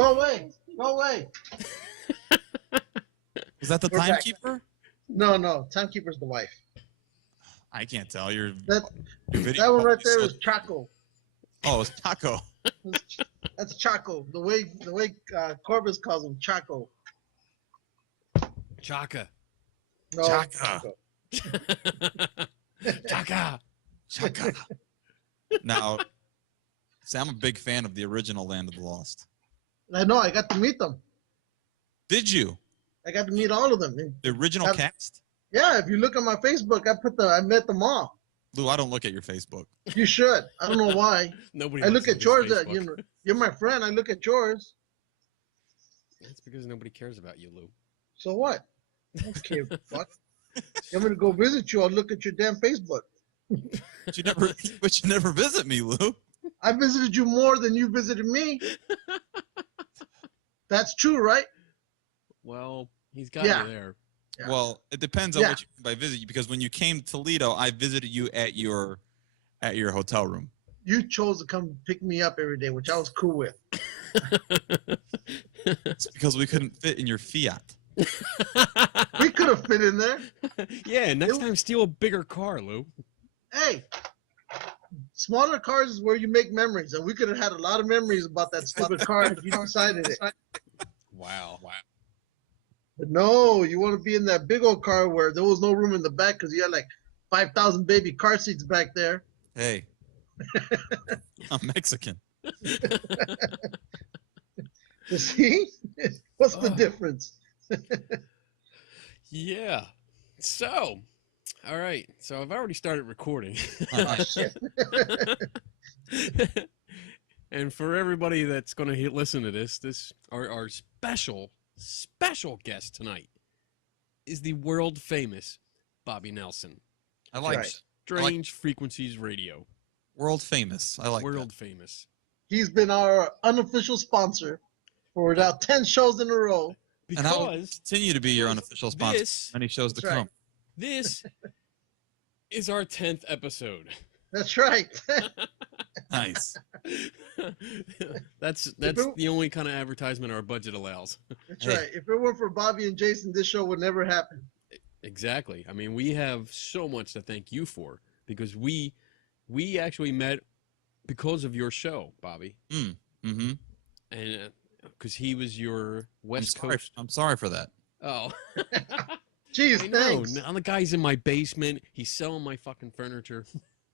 Go away. Go away. Was that the We're back. timekeeper? No. Timekeeper's the wife. I can't tell. Your That video one right there so- is Chaco. Oh, it's Taco. That's Chaco. The way Corbus calls him, Chaco. Chaka. No, Chaka. Chaka. Chaka. Now, see, I'm a big fan of the original Land of the Lost. I know. I got to meet them. Did you? I got to meet all of them. The original cast? Yeah, if you look at my Facebook, I met them all. Lou, I don't look at your Facebook. You should. I don't know why. Nobody. I look looks at yours. Facebook. You're my friend. I look at yours. That's because nobody cares about you, Lou. So what? I don't care. Fuck. I'm gonna go visit you. I'll look at your damn Facebook. But you never visit me, Lou. I visited you more than you visited me. That's true, right? Well, he's got Yeah. you there. Yeah. Well, it depends on what you mean by visit. Because when you came to Toledo, I visited you at your hotel room. You chose to come pick me up every day, which I was cool with. It's because we couldn't fit in your Fiat. We could have fit in there. Yeah, next time steal a bigger car, Lou. Hey, smaller cars is where you make memories, and we could have had a lot of memories about that stupid car if you decided it. Wow. But no, you want to be in that big old car where there was no room in the back because you had like 5,000 baby car seats back there. Hey, I'm Mexican. You see? What's the difference? Yeah. So, all right. So I've already started recording. Oh, shit. And for everybody that's going to listen to this our special guest tonight is the world famous Bobby Nelson. I like Right. Strange Frequencies Radio. World famous. I like World that. famous. He's been our unofficial sponsor for now 10 shows in a row. And I'll Because continue to be your unofficial sponsor. this- Many shows to That's right. come. this is our 10th episode. That's right. Nice. That's the only kind of advertisement our budget allows. That's Hey. right. If it weren't for Bobby and Jason, this show would never happen. Exactly. I mean, we have so much to thank you for because we actually met because of your show, Bobby, Mm-hmm. and because he was your West Coast. I'm sorry for that. Oh, Jeez, I know. thanks. Now the guy's in my basement. He's selling my fucking furniture.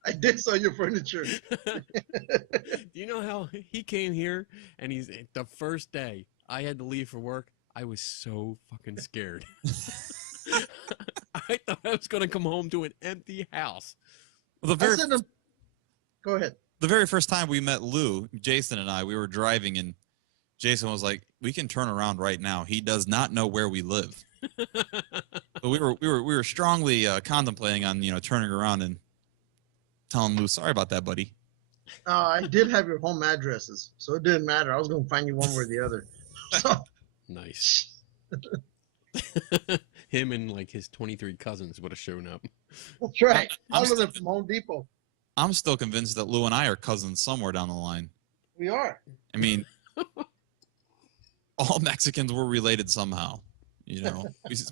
I did sell your furniture. Do you know how he came here and he's the first day I had to leave for work? I was so fucking scared. I thought I was gonna come home to an empty house. Well, I sent him. Go ahead. the very first time we met Lou, Jason and I, we were driving and Jason was like, "We can turn around right now. He does not know where we live." But we were strongly contemplating on turning around and telling Lou, "Sorry about that, buddy." I did have your home addresses, so it didn't matter. I was going to find you one way or the other. So, Nice. Him and like his 23 cousins would have shown up. that's right. I'm All of them still- from Home Depot. I'm still convinced that Lou and I are cousins somewhere down the line. We are. I mean, all Mexicans were related somehow.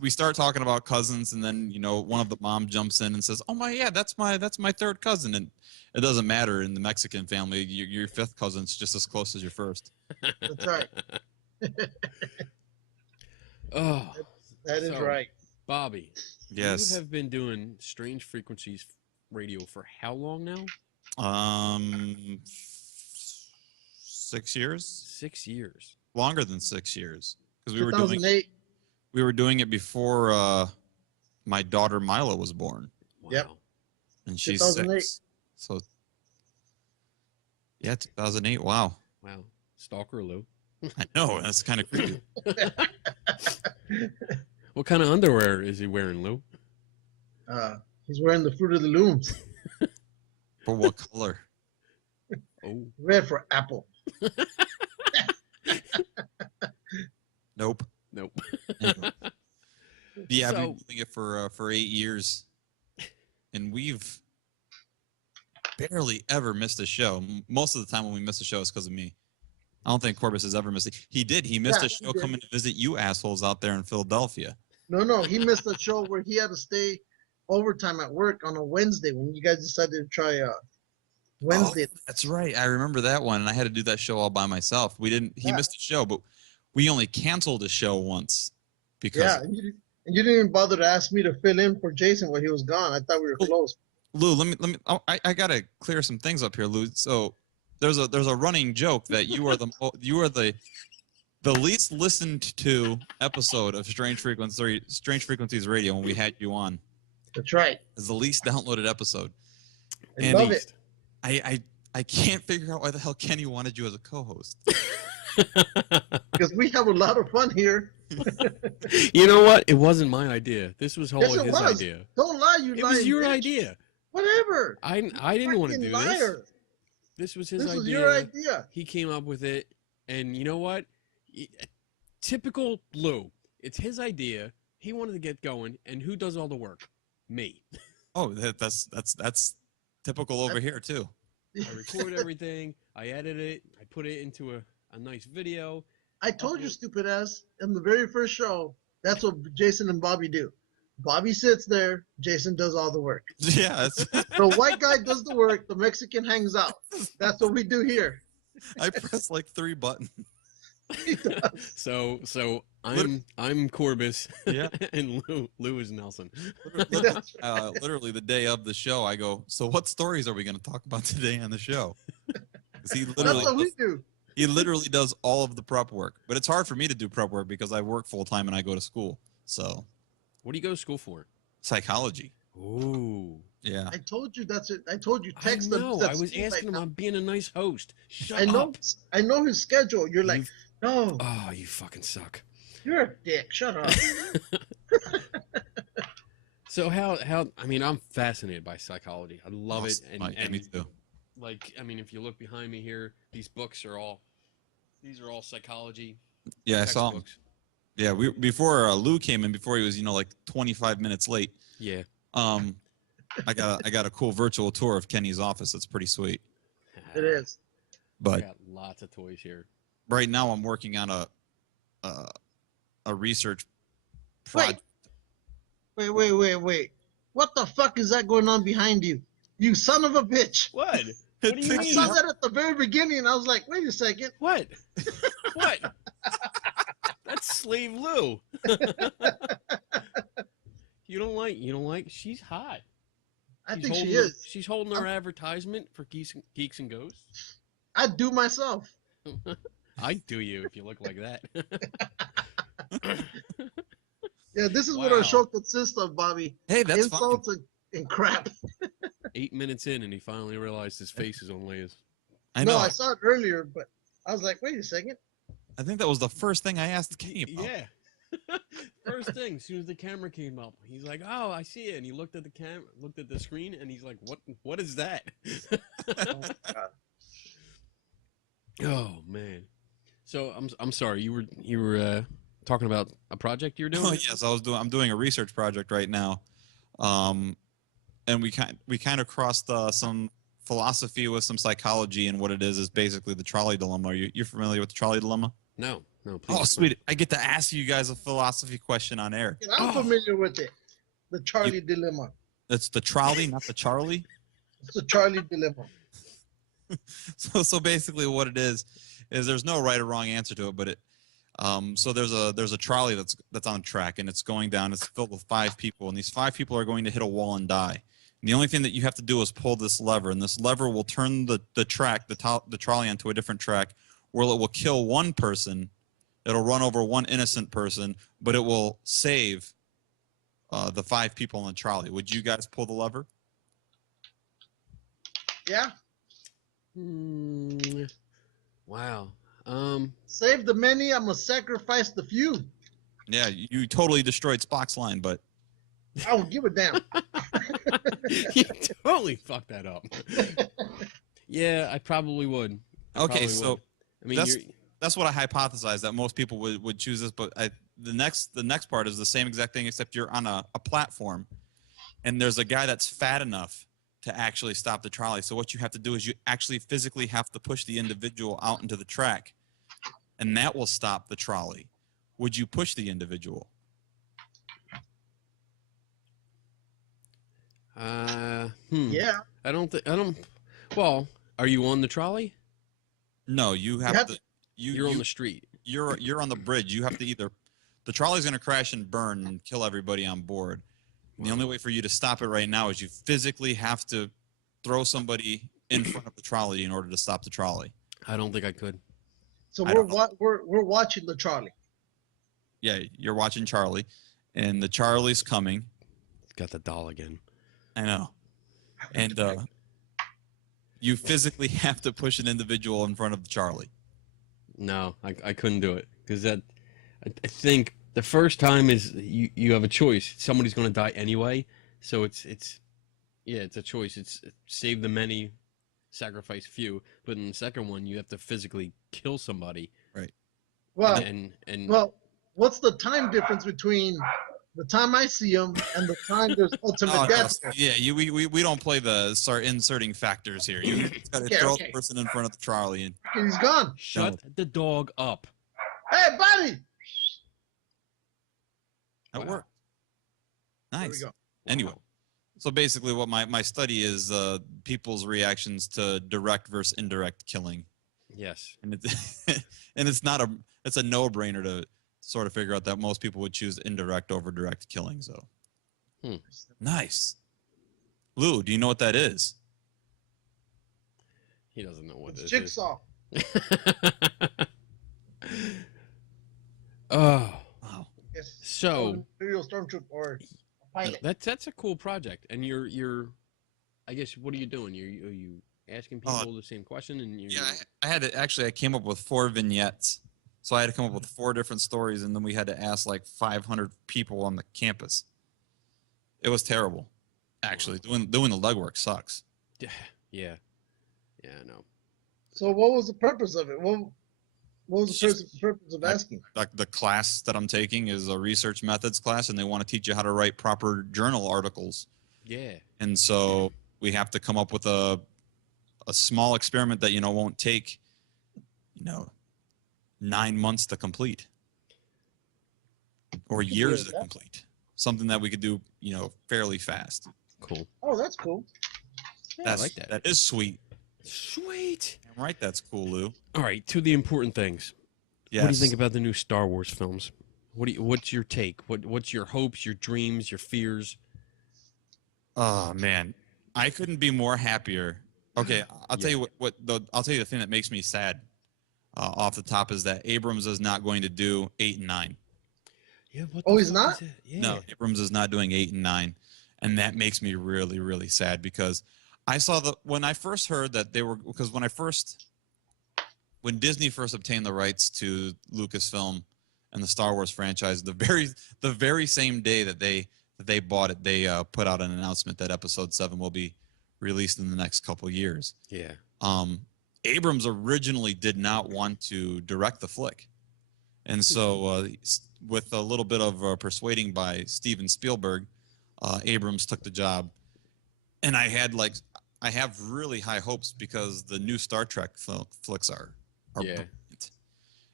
We start talking about cousins, and then one of the mom jumps in and says, "Oh my, yeah, that's my third cousin," and it doesn't matter in the Mexican family. Your fifth cousin's just as close as your first. That's right. Oh, That is So- right. Bobby. Yes. You have been doing Strange Frequencies Radio for how long now? 6 years, 6 years. longer than 6 years, because 2008. we were doing it before my daughter Mila was born, Wow. Yep. and she's 2008. 6. So yeah, 2008. Wow, Wow. Stalker Lou. I know that's kind of creepy. What kind of underwear is he wearing, Lou? He's wearing the Fruit of the Looms. For what color? Oh. Red for apple. Nope. Nope. Yeah, I've So- been doing it for 8 years, and we've barely ever missed a show. Most of the time when we miss a show, it's because of me. I don't think Corbus has ever missed it. He did. He missed Yeah, a he show did. coming to visit you assholes out there in Philadelphia. No, he missed a show where he had to stay overtime at work on a Wednesday when you guys decided to try Wednesday. Oh, that's right. I remember that one, and I had to do that show all by myself. We didn't. He Yeah. missed a show, but we only canceled a show once because Yeah, and you didn't even bother to ask me to fill in for Jason when he was gone. I thought we were close. Lou. Let me. Oh, I gotta clear some things up here, Lou. So there's a running joke that you are the least listened to episode of Strange Frequencies Radio when we had you on. That's right. Is the least downloaded episode. I love it. I can't figure out why the hell Kenny wanted you as a co-host. Because we have a lot of fun here. You know what? It wasn't my idea. This was Yes, his it was. idea. Don't lie, you It lying was your bitch. idea. Whatever. I didn't want to do this. Liar. This was his This idea. was your idea. He came up with it, and you know what? Typical Lou. It's his idea. He wanted to get going, and who does all the work? Me. Oh, that's typical over here too. I record everything. I edit it. I put it into a nice video. I told you, stupid ass, in the very first show, that's what Jason and Bobby do. Bobby sits there, Jason does all the work. Yeah, The white guy does the work, the Mexican hangs out. That's what we do here. I press like 3 buttons. So I'm Corbus, Yeah. and Lou is Nelson. Literally the day of the show, I go, so what stories are we going to talk about today on the show? 'Cause That's what we do. he literally does all of the prep work. But it's hard for me to do prep work because I work full time and I go to school. So What do you go to school for? psychology. Ooh. Yeah. I told you that's it. I told you I text know. him. I was asking him. I'm being a nice host. Shut I know. up. I know his schedule. You're like, no, Oh, you fucking suck. you're a dick. Shut up. So how I mean, I'm fascinated by psychology. I love it. And me too. like, I mean, if you look behind me here, these books are all psychology Yeah, I saw him. textbooks. Yeah, before Lou came in, before he was, like 25 minutes late. Yeah. I got a cool virtual tour of Kenny's office. It's pretty sweet. It is. I But got lots of toys here. right now, I'm working on a research project. Wait. What the fuck is that going on behind you? You son of a bitch. What? What do you I mean? saw that at the very beginning and I was like, wait a second. What? What? That's Slave Lou. You don't like? She's hot. I She's think she holding- is. She's holding our advertisement for Geeks and Ghosts. I'd do myself. I'd do you if you look like that. Yeah, this is what Wow. our show consists of, Bobby. Hey, that's fine. Insults and crap. 8 minutes in, and he finally realized his face is on layers. I know. No, I saw it earlier, but I was like, wait a second. I think that was the first thing I asked Kenny about. Yeah. First thing, as soon as the camera came up, he's like, "Oh, I see it." And he looked at the screen, and he's like, "What is that?" Oh, God. Oh man. So I'm sorry. You were talking about a project you're doing. Oh yes, I'm doing a research project right now, and we kind of crossed some philosophy with some psychology, and what it is basically the trolley dilemma. You're familiar with the trolley dilemma? No, please. Oh, sweet! I get to ask you guys a philosophy question on air. And I'm familiar with it. The Charlie dilemma. It's the trolley, not the Charlie. It's the Charlie dilemma. So basically, what it is there's no right or wrong answer to it, but so there's a trolley that's on a track and it's going down. It's filled with 5 people, and these 5 people are going to hit a wall and die. And the only thing that you have to do is pull this lever, and this lever will turn the trolley onto a different track, where it will kill one person. It'll run over one innocent person, but it will save the 5 people on the trolley. Would you guys pull the lever? Yeah. Wow. Save the many, I'm going to sacrifice the few. Yeah, you totally destroyed Spock's line, but I don't give a damn. You totally fucked that up. Yeah, I probably would. okay. So I mean, that's what I hypothesized, that most people would choose this, but the next part is the same exact thing, except you're on a platform, and there's a guy that's fat enough to actually stop the trolley. So what you have to do is you actually physically have to push the individual out into the track, and that will stop the trolley. Would you push the individual? Yeah. I don't. Well, are you on the trolley? No, you have to. You're on the street. You're on the bridge. You have to either the trolley's going to crash and burn and kill everybody on board. And the only way for you to stop it right now is you physically have to throw somebody in front of the trolley in order to stop the trolley. I don't think I could. So I we're watching the trolley. Yeah, you're watching Charlie, and the Charlie's coming. Got the doll again. I know. And you physically have to push an individual in front of the Charlie. No, I couldn't do it because I think the first time is you have a choice. Somebody's going to die anyway, so it's a choice. It's save the many, sacrifice few. But in the second one, you have to physically kill somebody. Right. Well, and what's the time difference between the time I see him and the time there's ultimate death? Yeah, we don't play the start inserting factors here. You got to throw the person in front of the trolley and He's gone. shut the dog up. Hey, buddy. that worked. There we Nice. go. Anyway, so basically, what my study is people's reactions to direct versus indirect killing, Yes. and it's and it's a no-brainer to sort of figure out that most people would choose indirect over direct killing. So, nice. Lou, do you know what that is? He doesn't know what It's this Jigsaw. is. Oh, Wow. Yes. so Imperial Stormtrooper or pilot. that's a cool project. And you're, I guess, what are you doing? Are you asking people the same question? And Yeah, I had to actually. I came up with 4 vignettes, so I had to come up with 4 different stories, and then we had to ask like 500 people on the campus. It was terrible, actually. Doing the legwork sucks. yeah, I know. So what was the purpose of it? What was the purpose of asking? Like the class that I'm taking is a research methods class, and they want to teach you how to write proper journal articles. Yeah. And so we have to come up with a small experiment that won't take 9 months to complete or years to complete. Something that we could do fairly fast. Cool. Oh, that's cool. Yeah, I like that. That is sweet. Sweet. I'm right. That's cool, Lou. All right, to the important things. Yes. What do you think about the new Star Wars films? What's your take? What's your hopes, your dreams, your fears? Oh man, I couldn't be more happier. Okay, I'll tell you I'll tell you the thing that makes me sad. Off the top is that Abrams is not going to do 8 and 9. Yeah. Oh, he's not? Yeah. No, Abrams is not doing 8 and 9, and that makes me really, really sad because I saw when I first heard that they were when Disney first obtained the rights to Lucasfilm and the Star Wars franchise, the very same day that they bought it, they put out an announcement that Episode 7 will be released in the next couple years. Yeah. Abrams originally did not want to direct the flick, and so with a little bit of persuading by Steven Spielberg, Abrams took the job, and I have really high hopes because the new Star Trek flicks are brilliant.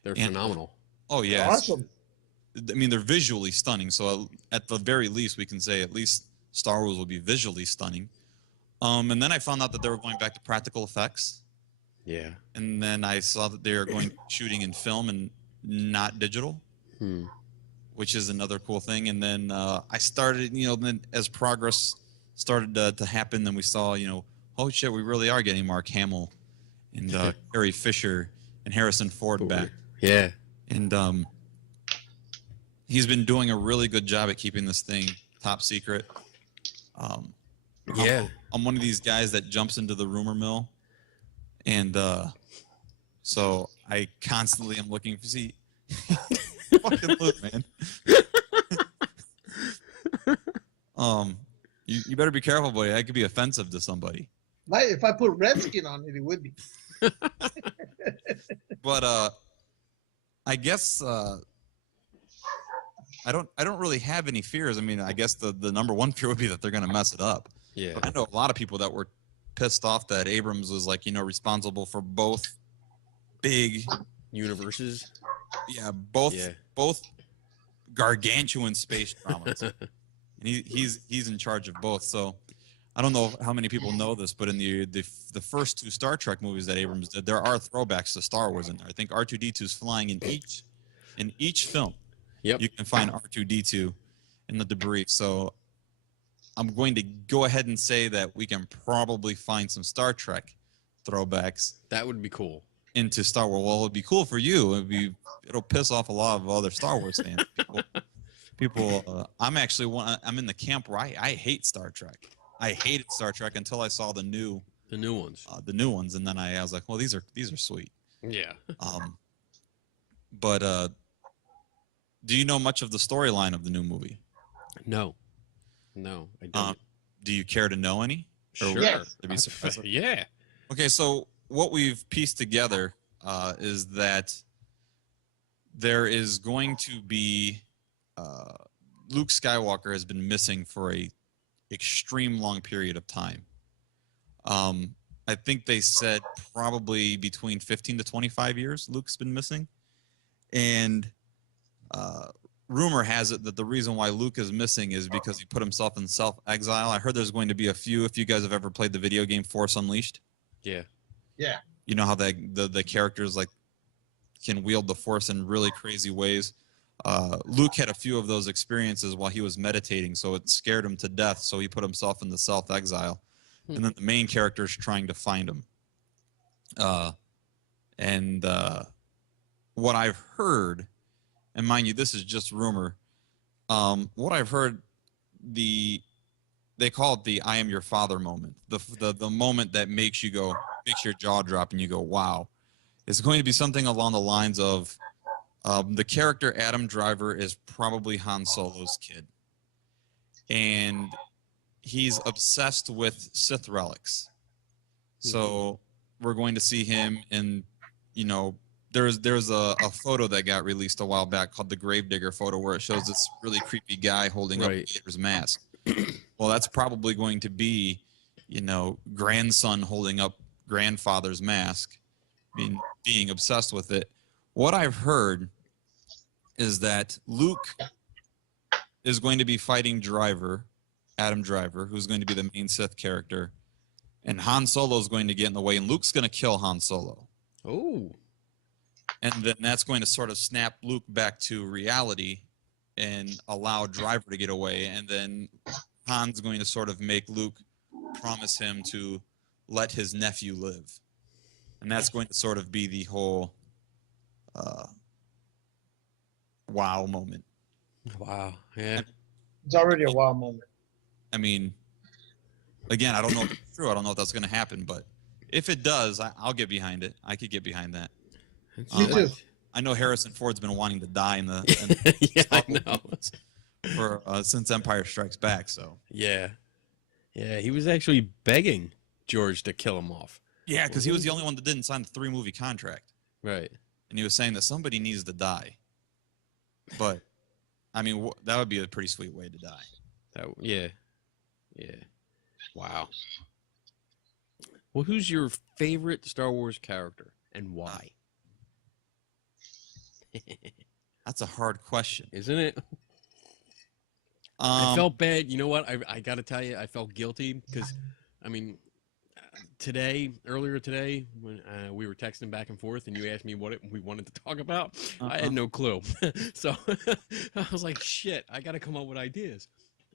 They're phenomenal. Oh yeah, Awesome. I mean, they're visually stunning. So at the very least, we can say at least Star Wars will be visually stunning. And then I found out that they were going back to practical effects. Yeah. And then I saw that they are going shooting in film and not digital, which is another cool thing. And then I started, then as progress started to happen, then we saw, oh shit, we really are getting Mark Hamill and Carrie Fisher and Harrison Ford back. Yeah. And he's been doing a really good job at keeping this thing top secret. I'm one of these guys that jumps into the rumor mill, and so I constantly am looking for fucking look, man. You better be careful, boy. That could be offensive to somebody. If I put Redskin on it, it would be. But I guess I don't really have any fears. I mean, I guess the number one fear would be that they're going to mess it up. Yeah. But I know a lot of people that were pissed off that Abrams was responsible for both big universes. Yeah, both gargantuan space dramas, and he's in charge of both. So I don't know how many people know this, but in the first 2 Star Trek movies that Abrams did, there are throwbacks to Star Wars in there. I think R2-D2 is flying in each film. Yep. You can find R2-D2 in the debris. So I'm going to go ahead and say that we can probably find some Star Trek throwbacks That would be cool. into Star Wars. Well, it'd be cool for you. It'll piss off a lot of other Star Wars fans. I'm in the camp where I hate Star Trek. I hated Star Trek until I saw the new ones. And then I was like, well, these are sweet. Yeah. But do you know much of the storyline of the new movie? No, I don't. Do you care to know any? Sure. Yes. Yeah. Okay, so what we've pieced together is that there is going to be Luke Skywalker has been missing for a extreme long period of time. I think they said probably between 15 to 25 years Luke's been missing. And rumor has it that the reason why Luke is missing is because he put himself in self-exile. I heard there's going to be if you guys have ever played the video game Force Unleashed. Yeah. Yeah. You know how the characters like can wield the Force in really crazy ways. Luke had a few of those experiences while he was meditating, so it scared him to death, so he put himself in the self-exile. And then the main character is trying to find him. What I've heard, and mind you, this is just rumor, what I've heard, they call it the "I am your father" moment, the moment that makes your jaw drop and you go, wow. It's going to be something along the lines of the character Adam Driver is probably Han Solo's kid, and he's obsessed with Sith relics. So we're going to see him in, there's a photo that got released a while back called the Gravedigger photo, where it shows this really creepy guy holding up Vader's mask. Well, that's probably going to be, grandson holding up grandfather's mask, being obsessed with it. What I've heard is that Luke is going to be fighting Adam Driver, who's going to be the main Sith character, and Han Solo is going to get in the way, and Luke's going to kill Han Solo. Oh. And then that's going to sort of snap Luke back to reality and allow Driver to get away, and then Han's going to sort of make Luke promise him to let his nephew live. And that's going to sort of be the whole wow moment. Wow. Yeah. It's already a wow moment. I mean, again, I don't know if it's true. I don't know if that's going to happen, but if it does, I'll get behind it. I could get behind that. Me too. I know Harrison Ford's been wanting to die in the yeah, I know. for since Empire Strikes Back. So yeah, he was actually begging George to kill him off. Yeah, because he was the only one that didn't sign the 3-movie contract. Right. And he was saying that somebody needs to die. But, I mean, that would be a pretty sweet way to die. Yeah. Wow. Well, who's your favorite Star Wars character and why? That's a hard question. Isn't it? I felt bad. You know what? I got to tell you, I felt guilty because, I mean, earlier today, when we were texting back and forth and you asked me what we wanted to talk about, I had no clue. So I was like, shit, I got to come up with ideas.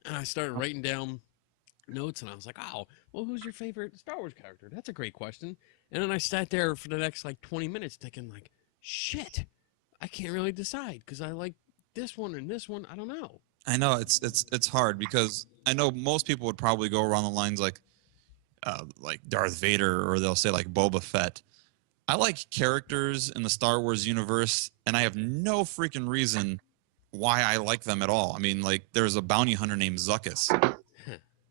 And I started writing down notes and I was like, oh, well, who's your favorite Star Wars character? That's a great question. And then I sat there for the next 20 minutes thinking shit, I can't really decide because I like this one and this one. I don't know. I know it's hard because I know most people would probably go around the lines like Darth Vader, or they'll say Boba Fett. I like characters in the Star Wars universe, and I have no freaking reason why I like them at all. I mean, there's a bounty hunter named Zuckuss,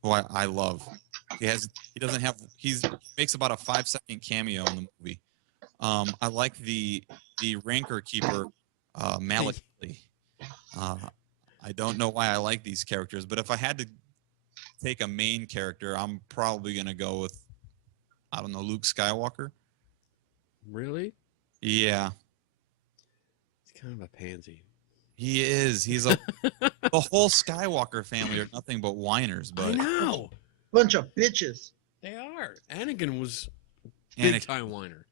who I love. He makes about a 5-second cameo in the movie. I like the Rancor Keeper, Malik. I don't know why I like these characters, but if I had to take a main character, I'm probably going to go with, I don't know, Luke Skywalker. Really? Yeah. kind of a pansy. He is. He's a the whole Skywalker family are nothing but whiners, I but know. Bunch of bitches. They are. Anakin was Anakin- big time whiner.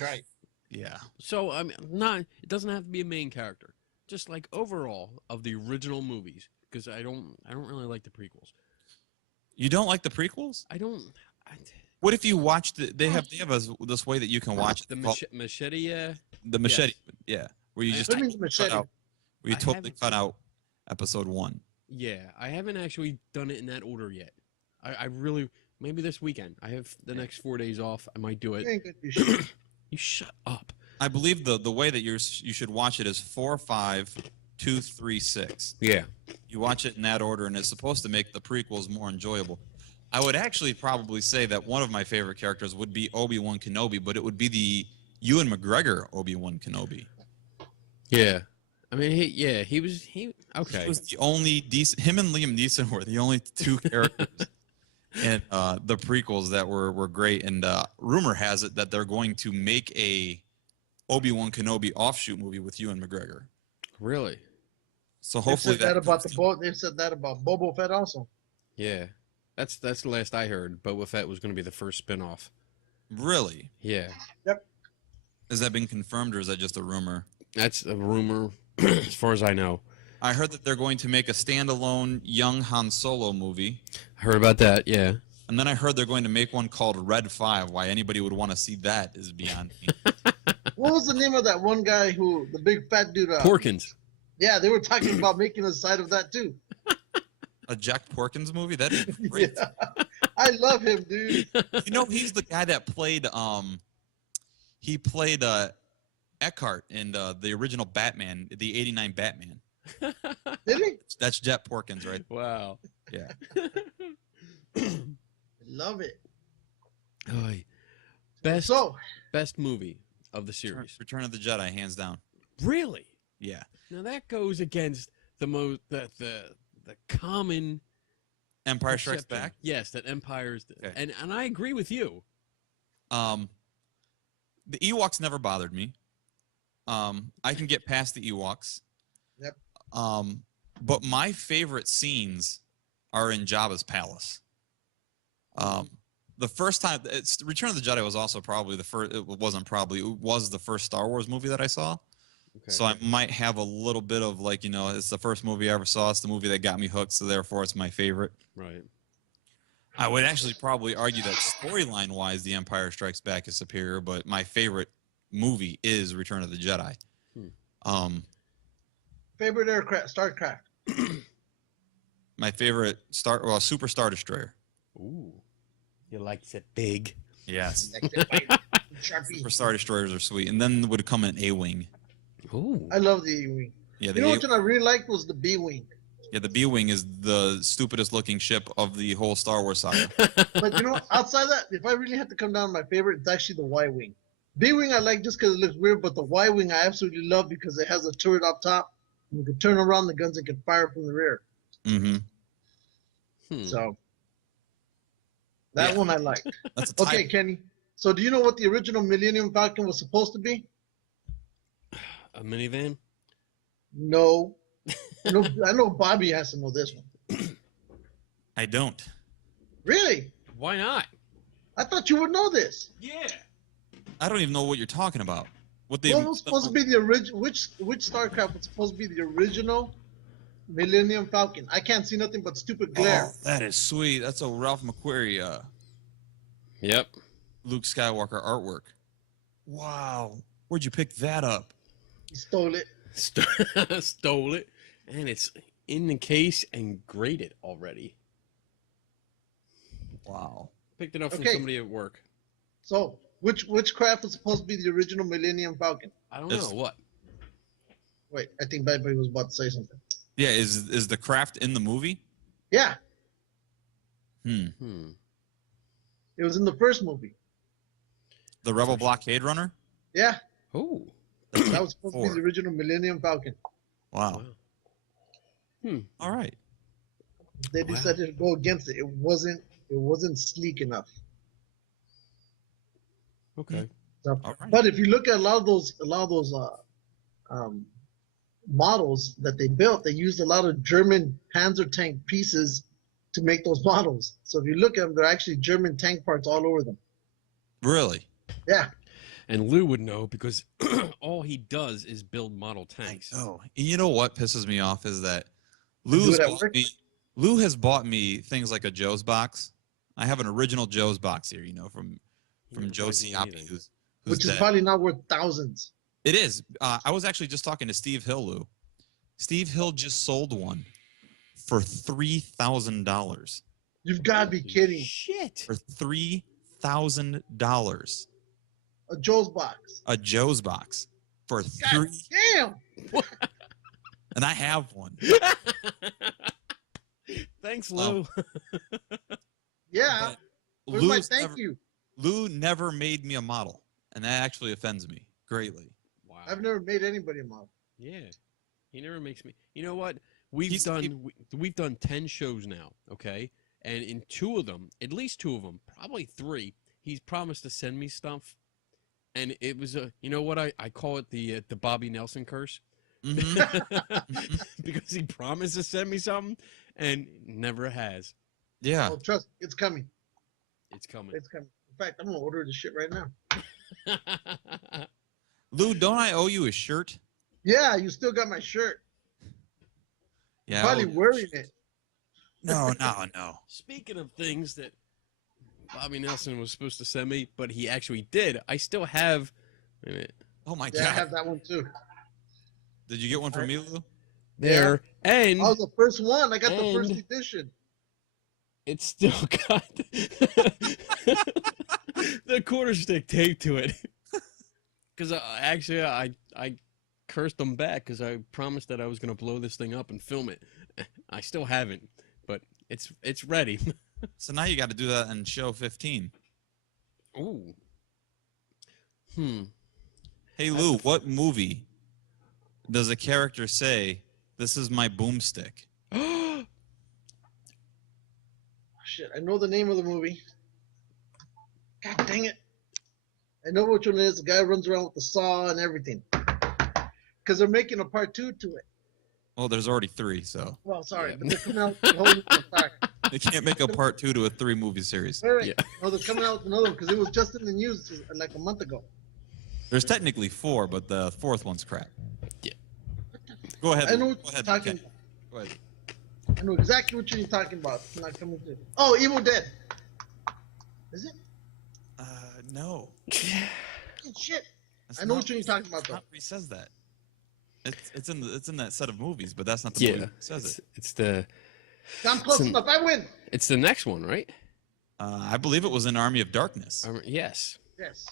Right. yeah. So I mean, not. It doesn't have to be a main character. Just like overall of the original movies, because I don't really like the prequels. You don't like the prequels? I don't. What if you watch they have this way that you can watch The it called machete. the machete, yeah, where you I- just What do you mean cut machete? out, where you I totally haven't- cut out episode 1. Yeah, I haven't actually done it in that order yet. I really maybe this weekend. I have the next 4 days off. I might do You it. ain't gonna do shit. You shut up. I believe the way that you should watch it is 4, 5, 2, 3, 6. Yeah. You watch it in that order, and it's supposed to make the prequels more enjoyable. I would actually probably say that one of my favorite characters would be Obi-Wan Kenobi, but it would be the Ewan McGregor Obi-Wan Kenobi. Yeah. I mean, he was okay. He was the only decent. Him and Liam Neeson were the only 2 characters in the prequels that were great. And rumor has it that they're going to make a Obi-Wan Kenobi offshoot movie with Ewan McGregor. Really? So They hopefully said that about comes the boat. They said that about Boba Fett also. Yeah. That's the last I heard. Boba Fett was going to be the first spin-off. Really? Yeah. Has that been confirmed, or is that just a rumor? That's a rumor, as far as I know. I heard that they're going to make a standalone young Han Solo movie. I heard about that. Yeah. And then I heard they're going to make one called Red 5. Why anybody would want to see that is beyond me. What was the name of that one guy who the big fat dude? Porkins. Yeah, they were talking about making a side of that too. A Jack Porkins movie? That'd be great. Yeah. I love him, dude. You know, he's the guy that played Eckhart in the original Batman, the 89 Batman. Did he? That's Jack Porkins, right? Wow. Yeah. I love it. Oy. Best So, movie of the series. Return of the Jedi, hands down. Really? Yeah. Now that goes against the common Empire Strikes perception. Back. Yes, that Empire's Okay. and I agree with you. The Ewoks never bothered me. I can get past the Ewoks. Yep. But my favorite scenes are in Jabba's palace. The first time, Return of the Jedi was also probably the first. It was the first Star Wars movie that I saw. Okay. So I might have a little bit of it's the first movie I ever saw. It's the movie that got me hooked. So therefore, it's my favorite. Right. I would actually probably argue that storyline-wise, The Empire Strikes Back is superior, but my favorite movie is Return of the Jedi. favorite aircraft, Starcraft. My favorite Super Star Destroyer. Ooh. You like it big. Yes. Sharpie. Super Star Destroyers are sweet, and then would come an A-wing. Ooh. I love the A-wing. Yeah, You know which one I really liked was the B-wing. Yeah, the B-wing is the stupidest looking ship of the whole Star Wars saga. But you know, outside that, if I really had to come down to my favorite, it's actually the Y-wing. B-wing I like just because it looks weird, but the Y-wing I absolutely love because it has a turret up top. And you can turn around the guns and can fire from the rear. Mm-hmm. So that one I like. That's a type. Okay, Kenny. So do you know what the original Millennium Falcon was supposed to be? A minivan? No. I know Bobby has to know this one. I don't. Really? Why not? I thought you would know this. Yeah. I don't even know what you're talking about. What was supposed to be the original? Which StarCraft was supposed to be the original Millennium Falcon? I can't see nothing but stupid glare. Oh, that is sweet. That's a Ralph McQuarrie, Yep. Luke Skywalker artwork. Wow. Where'd you pick that up? He stole it. Stole it, and it's in the case and graded already. Wow. Picked it up from Okay. somebody at work. So which craft was supposed to be the original Millennium Falcon? I don't This- know what. Wait, I think Bobby was about to say something. Yeah, is the craft in the movie? Yeah, Hmm. it was in the first movie. The Rebel Blockade Runner? Yeah, Oh. that was supposed to be Four. the original Millennium Falcon. Wow. Wow. All right. They Wow. decided to go against it. It wasn't sleek enough. Okay. So, All right. but if you look at a lot of those models that they built, they used a lot of German Panzer tank pieces to make those models. So if you look at them, they're actually German tank parts all over them. Really? Yeah. And Lou would know because all he does is build model tanks. Oh, you know what pisses me off is that Do Lou's it at bought work? me, Lou has bought me things like a Joe's box. I have an original Joe's box here, from He never Joe buys me Ciapi, anything. who's Which is dead. probably not worth thousands. It is. I was actually just talking to Steve Hill, Lou. Steve Hill just sold one for $3,000. You've got to be kidding. Shit. For $3,000. A Joe's box. A Joe's box for God three, damn. and I have one. Thanks, Lou. Yeah. But Where's my Lou's thank never, you? Lou never made me a model, and that actually offends me greatly. Wow. I've never made anybody a model. Yeah. He never makes me. You know what? We've He's- we've done 10 shows now, okay? And in 2 of them, at least 2 of them, probably 3, he's promised to send me stuff. And it was you know what I call it the Bobby Nelson curse Mhm. because he promised to send me something and never has. Yeah. Oh, trust me, it's coming. It's coming. It's coming. In fact, I'm gonna order this shit right now. Lou, don't I owe you a shirt? Yeah, you still got my shirt. Yeah. Probably wearing it. No. Speaking of things that Bobby Nelson was supposed to send me, but he actually did, I still have. Wait a minute. Oh my Yeah, I God. have that one too. Did you get one from me, Lou? There. And I was the first one. I got the first And- edition. it's still got the quarter stick taped to it. Because I cursed them back because I promised that I was going to blow this thing up and film it. I still haven't, but it's ready. So now you got to do that in show 15. Ooh. Hey, Lou, what movie does a character say, "This is my boomstick"? Oh, shit, I know the name of the movie. God dang it. I know which one it is. The guy runs around with the saw and everything. Because they're making a part 2 to it. Well, there's already 3, so Well, sorry, Yeah. but they're coming out with a whole new sorry. they can't make a part 2 to a 3-movie series. Wait, wait. Yeah. No, they're coming out with another one because it was just in the news like a month ago. There's technically 4, but the 4th one's crap. Yeah. Go ahead. I know Lou. what Go you're ahead. talking Okay. about. Go ahead. I know exactly what you're talking about. It's not coming through. Oh, Evil Dead. Is it? No. Oh, shit. That's I know not- what you're talking about, that's though. not where he says that. It's in that set of movies, but that's not the movie Yeah. that says it. It's the I'm close Listen. enough. I win. it's the next one, right? I believe it was in Army of Darkness. Yes. Yes.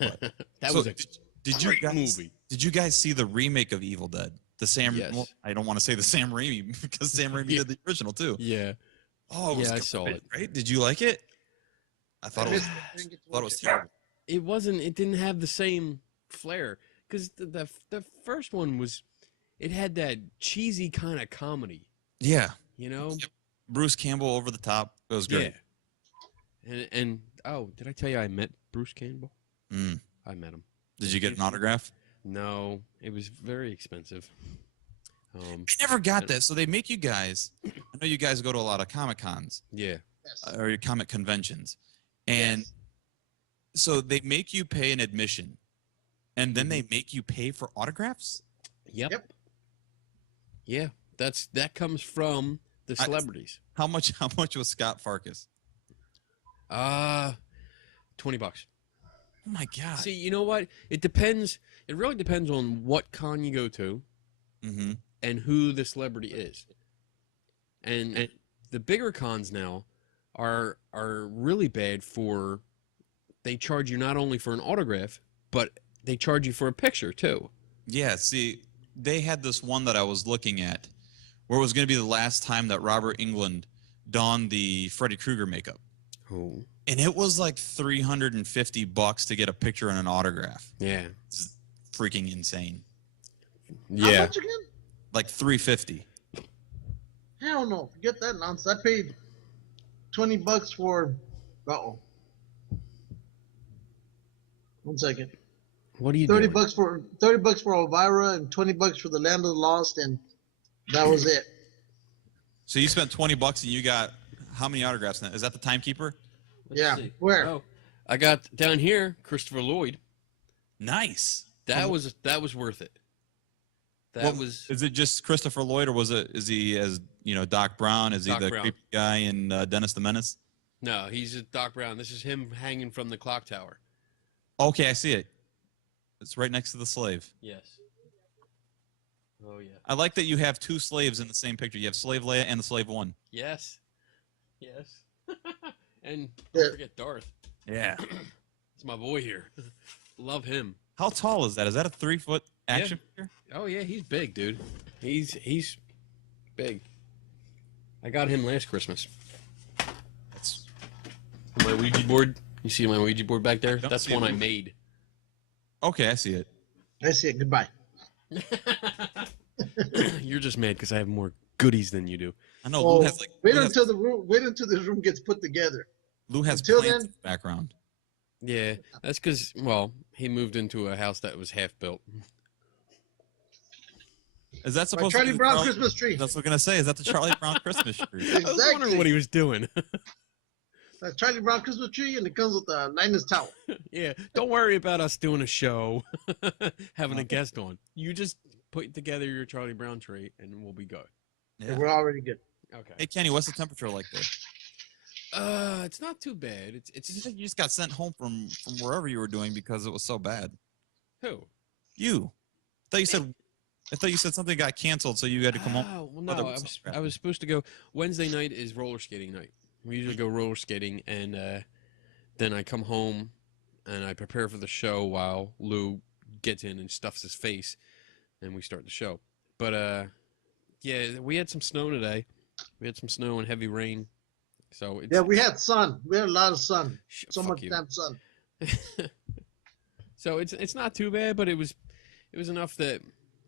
That So was a did you great guys, movie. Did you guys see the remake of Evil Dead? The Sam. Yes. Well, I don't want to say the Sam Raimi because Sam Raimi Yeah. did the original too. Yeah. Oh, it was Yeah, I good, saw it. Right? Did you like it? I thought I it was. missed it. I didn't get to Thought it watch was terrible. It didn't have the same flair because the first one it had that cheesy kind of comedy, Yeah. you know? Yep. Bruce Campbell over the top. It was great. Yeah. And oh, did I tell you I met Bruce Campbell? Mm. I met him. Did you get an autograph? No, it was very expensive. I never got that. So they make you guys. I know you guys go to a lot of Comic Cons Yeah. Yes. or your comic conventions, and Yes. so they make you pay an admission, and then they make you pay for autographs. Yep. Yep. Yeah, that comes from the I- celebrities. How much? How much was Scott Farkas? $20. Oh my God. See, you know what? It depends. It really depends on what con you go to Mm-hmm. and who the celebrity is. And the bigger cons now are really bad for. They charge you not only for an autograph, but they charge you for a picture too. Yeah. See, they had this one that I was looking at, where it was going to be the last time that Robert Englund donned the Freddy Krueger makeup, Oh. and it was like $350 to get a picture and an autograph. Yeah. It's freaking insane. How Yeah. much again? Like $350. Hell no. Forget that nonsense. I paid $20 for. Uh-oh. 1 second. What are you 30 doing? bucks for 30 bucks for Elvira and 20 bucks for the Land of the Lost, and that was it. So you spent $20 and you got how many autographs now? Is that the timekeeper? Let's Yeah. see. Where? Oh, I got down here Christopher Lloyd. Nice. That was worth it. That was Is it just Christopher Lloyd, or is he as Doc Brown? Is Doc he the Brown. creepy guy in Dennis the Menace? No, he's Doc Brown. This is him hanging from the clock tower. Okay, I see it. It's right next to the slave. Yes. Oh yeah. I like that you have two slaves in the same picture. You have Slave Leia and the Slave One. Yes. Yes. And Yeah. don't forget Darth. Yeah. It's my boy here. Love him. How tall is that? Is that a 3-foot action figure? Oh yeah, he's big, dude. He's big. I got him last Christmas. That's My Ouija board. You see my Ouija board back there? don't That's see one it. I made. okay. I see it. I see it. Goodbye. You're just mad because I have more goodies than you do. I know Oh, Lou has wait until this room gets put together. Lou has until plants then- in the background. Yeah, that's because, well, he moved into a house that was half built. Is that My supposed to Charlie be Brown the Christmas tree. That's what I'm gonna say. Is that the Charlie Brown Christmas tree? I was wondering what he was doing. That Charlie Brown Christmas tree, and it comes with a Linus towel. Yeah, don't worry about us doing a show, having a guest on. You just put together your Charlie Brown tree, and we'll be good. Yeah. We're already good. Okay. Hey Kenny, what's the temperature like there? It's not too bad. It's You said you just got sent home from wherever you were doing because it was so bad. who? You. I thought you said something got canceled, so you had to come home. Oh, well, Oh, that no, was I was supposed to go. Wednesday night is roller skating night. We usually go roller skating, and then I come home and I prepare for the show while Lou gets in and stuffs his face, and we start the show. But yeah, we had some snow today. We had some snow and heavy rain. So it's, Yeah, we had sun. We had a lot of sun. So fuck much you. damn sun. So it's not too bad, but it was enough that,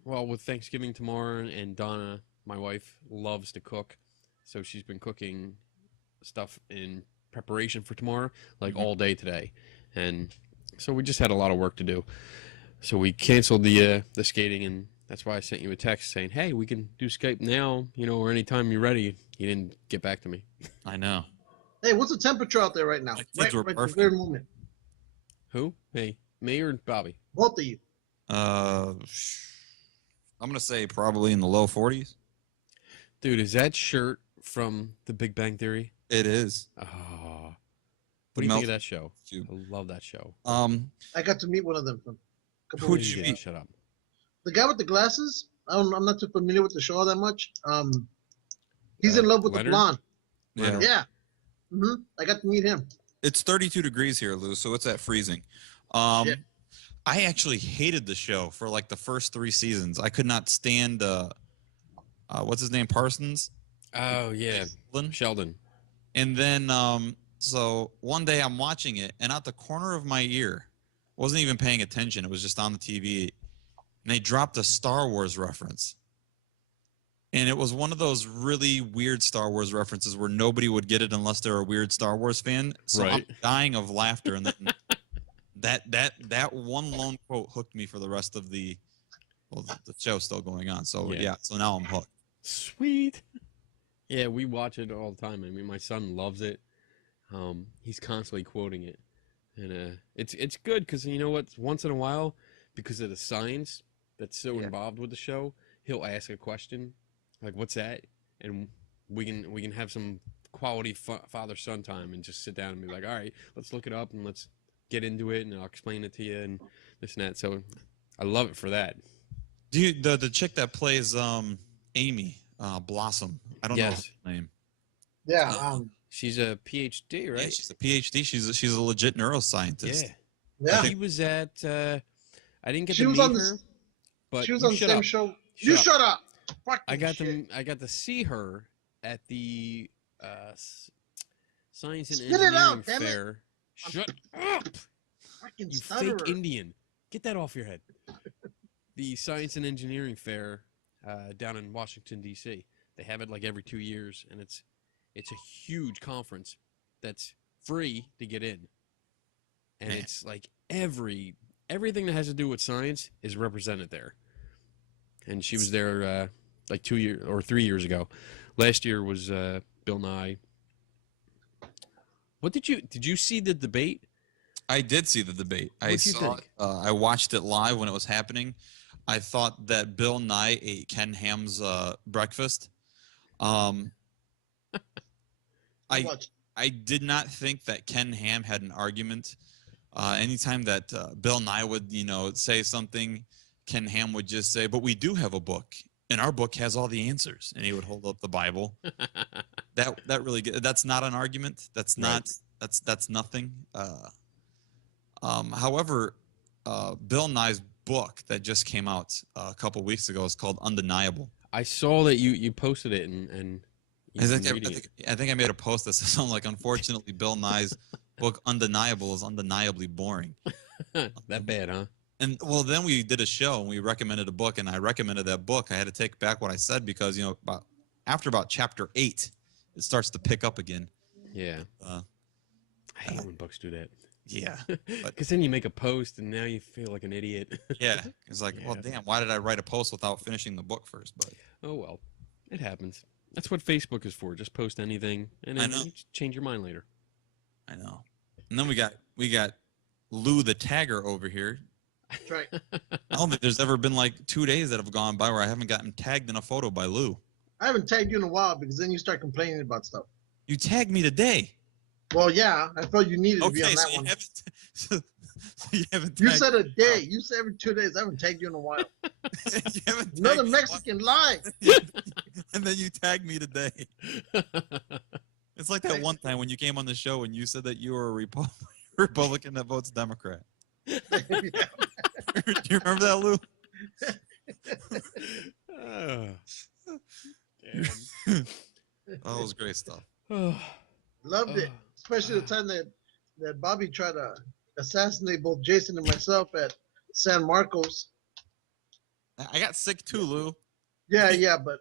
well, with Thanksgiving tomorrow, and Donna, my wife, loves to cook, so she's been cooking stuff in preparation for tomorrow, like Mhm. all day today, and so we just had a lot of work to do. So we canceled the skating, and that's why I sent you a text saying, "Hey, we can do Skype now, or anytime you're ready." You didn't get back to me. I know. Hey, what's the temperature out there right now? My kids Right, were right perfect. this very moment. Who? Hey, me or Bobby? Both of you. I'm gonna say probably in the low 40s. Dude, is that shirt from The Big Bang Theory? It is. Oh, what The do you think melt- of that show? too. I love that show. I got to meet one of them. From a couple Who'd weeks you ago. meet? Shut up. The guy with the glasses. I'm not too familiar with the show that much. He's in love with Leonard? the blonde. Yeah. Yeah. I got to meet him. It's 32 degrees here, Lou, so it's at freezing. Shit. I actually hated the show for like the first 3 seasons. I could not stand what's his name, Parsons? Oh yeah, Lynn? Sheldon. And then so one day I'm watching it, and out the corner of my ear, wasn't even paying attention. It was just on the TV, and they dropped a Star Wars reference. And it was one of those really weird Star Wars references where nobody would get it unless they're a weird Star Wars fan. So I'm Right. dying of laughter, and then that one lone quote hooked me for the rest of the show's still going on. So Yeah. yeah, so now I'm hooked. Sweet. Yeah, we watch it all the time. I mean, my son loves it. He's constantly quoting it, and it's good because you know what? Once in a while, because of the science that's so Yeah. involved with the show, he'll ask a question like, "What's that?" and we can have some quality father-son time and just sit down and be like, "All right, let's look it up and let's get into it, and I'll explain it to you and this and that." So I love it for that. Do you, the chick that plays Amy Blossom? I don't know Yes. her name. Yeah. She's a PhD, right? Yeah, she's a PhD. She's a legit neuroscientist. Yeah. Yeah. He was at. I didn't get She to was meet on the- her, but She was you on the shut same up. show. Shut You up. shut up. Fucking I got shit. I got to see her at the Science and Spit it Engineering out, damn it. Fair. Shut up, Fucking you stutterer. fake Indian! Get that off your head. The Science and Engineering Fair down in Washington D.C. They have it like every 2 years, and it's a huge conference that's free to get in. and Man. it's like everything that has to do with science is represented there. And she was there like 2 years or 3 years ago. Last year was Bill Nye. What did you see the debate? I did see the debate. What'd you think? I watched it live when it was happening. I thought that Bill Nye ate Ken Ham's breakfast. Um, I Watch. I did not think that Ken Ham had an argument. Anytime that Bill Nye would, say something, Ken Ham would just say, "But we do have a book, and our book has all the answers." And he would hold up the Bible. That really that's not an argument. That's not that's nothing. However, Bill Nye's book that just came out a couple weeks ago is called Undeniable. I saw that you posted it and I think I made a post that says something like, "Unfortunately, Bill Nye's book Undeniable is undeniably boring." That bad, huh? And well, then we did a show and we recommended a book, and I recommended that book. I had to take back what I said because after about chapter 8, it starts to pick up again. Yeah. I hate when books do that. Yeah, Because then you make a post and now you feel like an idiot. yeah. It's like, well, damn, why did I write a post without finishing the book first? But Oh well, it happens. That's what Facebook is for. Just post anything, and then you change your mind later. I know. And then we got Lou the Tagger over here. That's right. I don't think there's ever been like 2 days that have gone by where I haven't gotten tagged in a photo by Lou. I haven't tagged you in a while because then you start complaining about stuff. You tagged me today. Well, yeah, I felt you needed to be on that so one. so you haven't. You said a day. You said every 2 days. I haven't tagged you in a while. You haven't Another tagged me Mexican lie. and then you tagged me today. It's like that one time when you came on the show and you said that you were a Republican that votes Democrat. Do you remember that, Lou? Damn. That was great stuff. Loved it, especially the time that Bobby tried to assassinate both Jason and myself at San Marcos. I got sick too, Lou. Yeah, but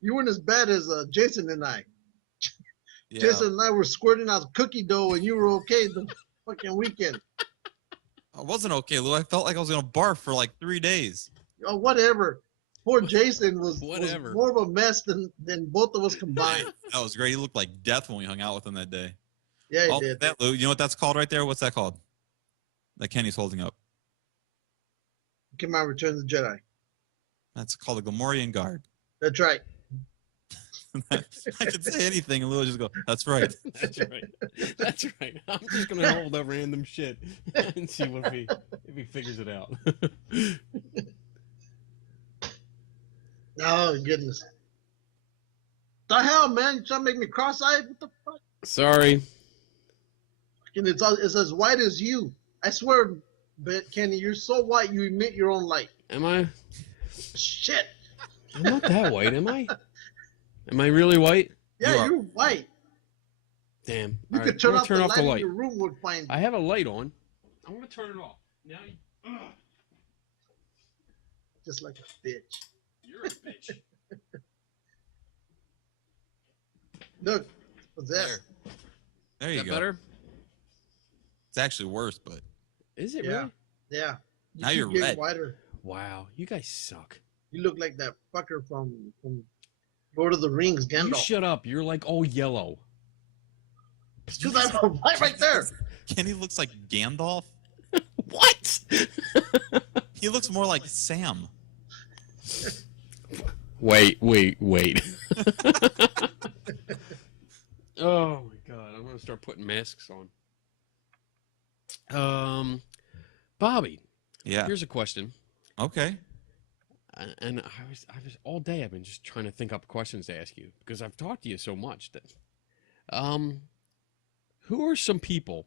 you weren't as bad as Jason and I. Yeah. Jason and I were squirting out cookie dough, and you were okay the fucking weekend. I wasn't okay, Lou. I felt like I was gonna barf for like 3 days. Oh, whatever. Poor Jason was Whatever. more of a mess than both of us combined. That was great. He looked like death when we hung out with him that day. Yeah, he did. That, Lou, you know what that's called right there? What's that called? That Kenny's holding up. Came out, Return of the Jedi. That's called a Gamorrean guard. That's right. I could say anything and Lou would just go, "That's right." That's right. That's right. I'm just gonna hold up random shit and see if he figures it out. Oh goodness. The hell, man! You trying to make me cross-eyed? What the fuck? Sorry. And it's as white as you. I swear, Kenny, you're so white you emit your own light. Am I? Shit. I'm not that white, am I? Am I really white? Yeah, you're white. Damn. You All could right, turn I'm off gonna the turn light off in your room would find you. I have a light on. I'm gonna turn it off. Now you. Just like a bitch. You're a bitch. Look, what's that? There you Is that go. better? It's actually worse, but Is it Yeah. really? Yeah. Now keep you're getting red. Whiter. Wow, you guys suck. You look like that fucker from Lord of the Rings, You Gandalf. shut up. You're like all yellow. Because I'm right there. Kenny looks like Gandalf. What? He looks more like Sam. Wait. Oh my god, I'm gonna start putting masks on. Bobby. Yeah. Here's a question. Okay. And I was all day I've been just trying to think up questions to ask you because I've talked to you so much that who are some people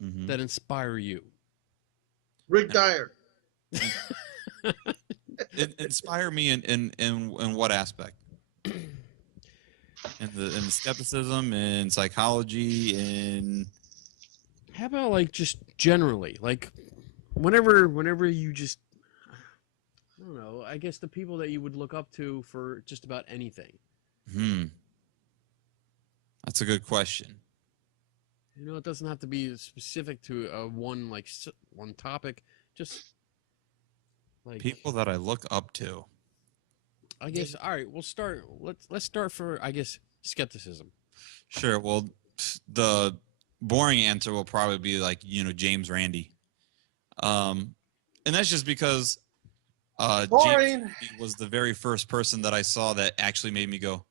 that inspire you? Rick Dyer. Inspire me in what aspect? In the skepticism, in psychology, in How about like just generally, like whenever you just I don't know, I guess the people that you would look up to for just about anything. That's a good question. You know, it doesn't have to be specific to one one topic. Just like People that I look up to. I guess. All right, we'll start. Let's start for I guess skepticism. Sure. Well, the boring answer will probably be like, James Randi. And that's just because James Boring. Randi was the very first person that I saw that actually made me go,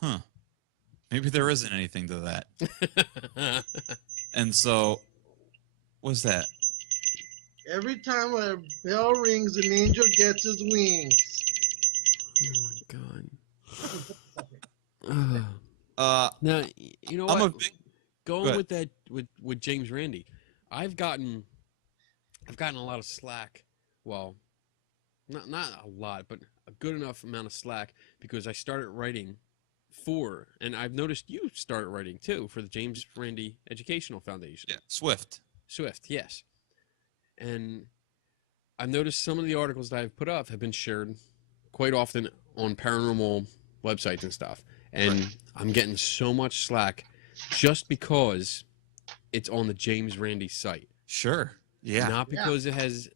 huh, maybe there isn't anything to that. And so, what's that? Every time a bell rings, an angel gets his wings. Oh my god. Now you know I'm what? a big. Going with that with James Randi, I've gotten a lot of slack. Well, not a lot, but a good enough amount of slack because I started writing and I've noticed you started writing too for the James Randi Educational Foundation. Yeah, Swift, yes. And I've noticed some of the articles that I've put up have been shared quite often on paranormal websites and stuff. And I'm getting so much slack just because it's on the James Randi site. Sure. Yeah. Not because it has.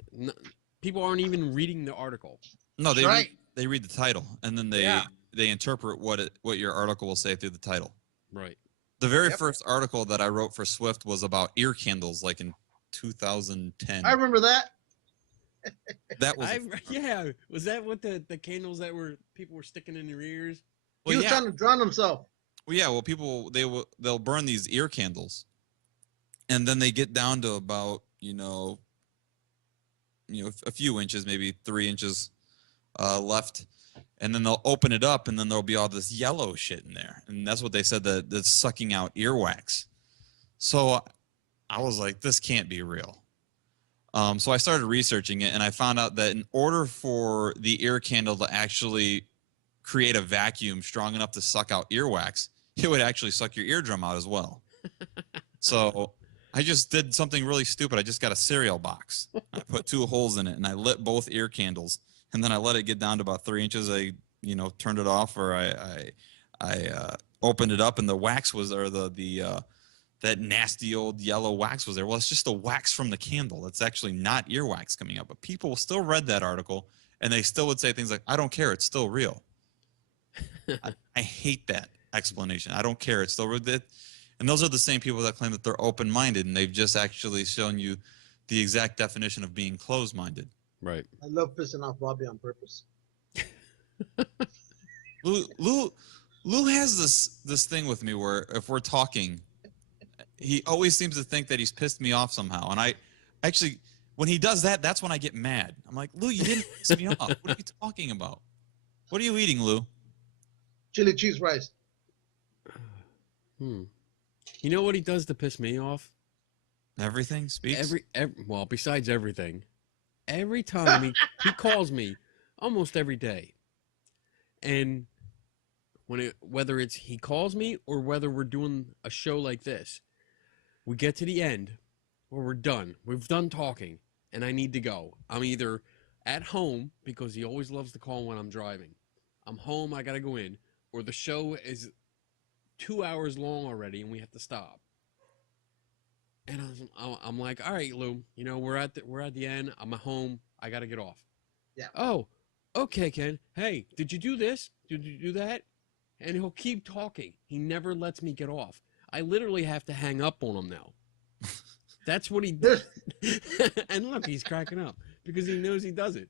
People aren't even reading the article. No, they read the title and then they interpret what your article will say through the title. Right. The very first article that I wrote for Swift was about ear candles, like in 2010. I remember that. That was Was that what the candles that people were sticking in their ears? He was trying to drown himself. Well, yeah. Well, people they'll burn these ear candles, and then they get down to about a few inches, maybe 3 inches left, and then they'll open it up, and then there'll be all this yellow shit in there, and that's what they said that's sucking out earwax. So I was like, this can't be real. So I started researching it, and I found out that in order for the ear candle to actually create a vacuum strong enough to suck out earwax, it would actually suck your eardrum out as well. So I just did something really stupid. I just got a cereal box. I put 2 holes in it, and I lit both ear candles, and then I let it get down to about 3 inches. I turned it off, or I opened it up, and the wax was, or that nasty old yellow wax was there. Well, it's just the wax from the candle. It's actually not earwax coming out. But people still read that article, and they still would say things like, I don't care, it's still real. I hate that explanation. I don't care, it's still real. And those are the same people that claim that they're open-minded, and they've just actually shown you the exact definition of being closed-minded. Right. I love pissing off Bobby on purpose. Lou has this thing with me where if we're talking, he always seems to think that he's pissed me off somehow. And I actually, when he does that, that's when I get mad. I'm like, Lou, you didn't piss me off. What are you talking about? What are you eating, Lou? Chili cheese rice. You know what he does to piss me off? Everything speaks? Well, besides everything. Every time he calls me, almost every day. And whether it's he calls me or whether we're doing a show like this, we get to the end or we're done. We've done talking and I need to go. I'm either at home because he always loves to call when I'm driving. I'm home, I got to go in. Or the show is 2 hours long already and we have to stop. And I'm like, all right, Lou, we're at the end. I'm at home. I got to get off. Yeah. Oh, okay, Ken. Hey, did you do this? Did you do that? And he'll keep talking. He never lets me get off. I literally have to hang up on him now. That's what he does. And look, he's cracking up because he knows he does it.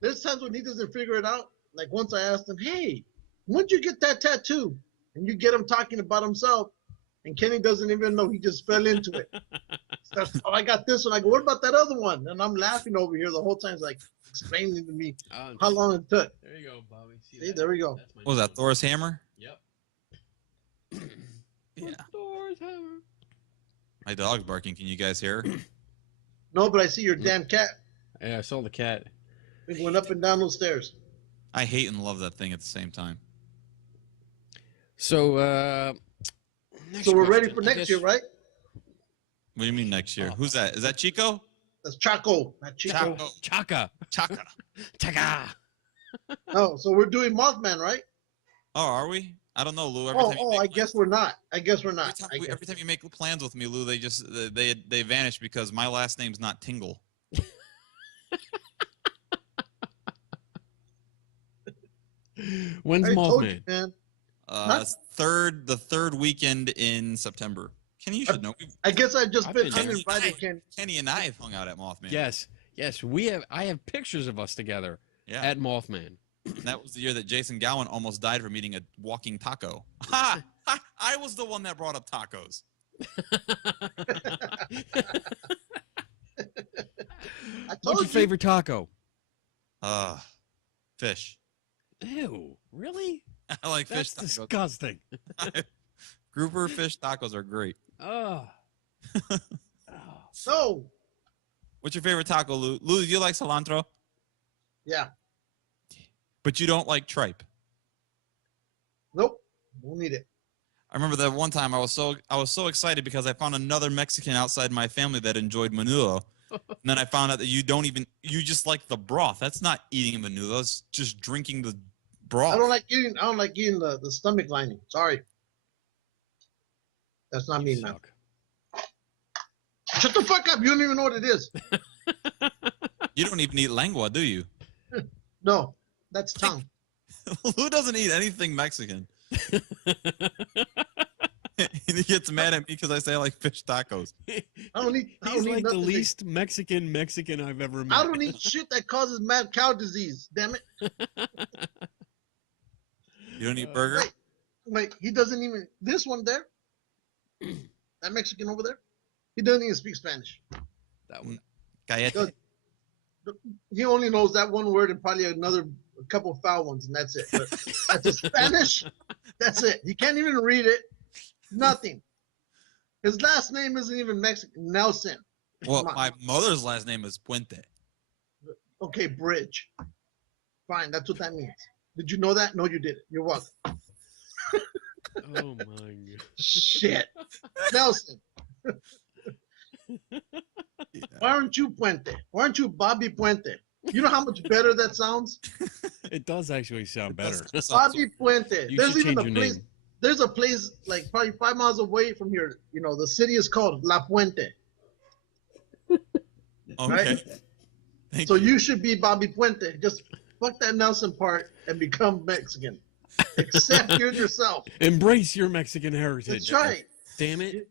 There's times when he doesn't figure it out. Like once I asked him, hey, when'd you get that tattoo? And you get him talking about himself. And Kenny doesn't even know. He just fell into it. Starts, I got this one. I go, what about that other one? And I'm laughing over here the whole time. He's like explaining to me how long it took. There you go, Bobby. See there we go. What was that, Thor's hammer? Yep. Yeah. Thor's hammer. My dog's barking. Can you guys hear her? No, but I see your damn cat. Yeah, I saw the cat. It went up and down those stairs. I hate and love that thing at the same time. So, so we're ready for next year, right? What do you mean next year? Who's that? Is that Chico? That's Chaco, not Chico. Chaka. Chaka. Chaka. Oh, so we're doing Mothman, right? Oh, are we? I don't know, Lou. I guess we're not. I guess we're not. Every time you make plans with me, Lou, they vanish because my last name's not Tingle. When's I told Mothman? you, man. The third weekend in September. Kenny, you should know. I guess I've just been been uninvited, Kenny. Kenny and I have hung out at Mothman. Yes. I have pictures of us together at Mothman. And that was the year that Jason Gowan almost died from eating a walking taco. Ha! I was the one that brought up tacos. What's your favorite taco? Fish. Ew, really? I like fish That's tacos. disgusting. Grouper fish tacos are great. Oh. So, What's your favorite taco, Lou? Lou, do you like cilantro? yeah. But you don't like tripe. Nope. Don't need it. I remember that one time I was so excited because I found another Mexican outside my family that enjoyed menudo. And then I found out that you just like the broth. That's not eating menudo. It's just drinking the broth. I don't like eating the stomach lining. Sorry. That's not me, man. Shut the fuck up. You don't even know what it is. You don't even eat lengua, do you? No, that's tongue. Lou doesn't eat anything Mexican. He gets mad at me because I say I like fish tacos. I don't eat He's like the nothing least Mexican I've ever met. I don't eat shit that causes mad cow disease. Damn it. You don't eat burger? Wait, he doesn't even. This one there, that Mexican over there, he doesn't even speak Spanish. That one. Cállate. He only knows that one word and probably a couple of foul ones, and that's it. But that's the Spanish. That's it. He can't even read it. Nothing. His last name isn't even Mexican. Nelson. Well, my mother's last name is Puente. Okay, bridge. Fine, that's what that means. Did you know that? No, you didn't. You're welcome. Oh my god. Shit. Nelson. Why aren't you Puente? Why aren't you Bobby Puente? You know how much better that sounds? It does actually sound better. Bobby Puente. You There's should even change a your place. name. There's a place like probably 5 miles away from here. You know, the city is called La Puente. Okay. So you should be Bobby Puente. Just fuck that Nelson part and become Mexican. Accept yourself. Embrace your Mexican heritage. That's right. Damn it.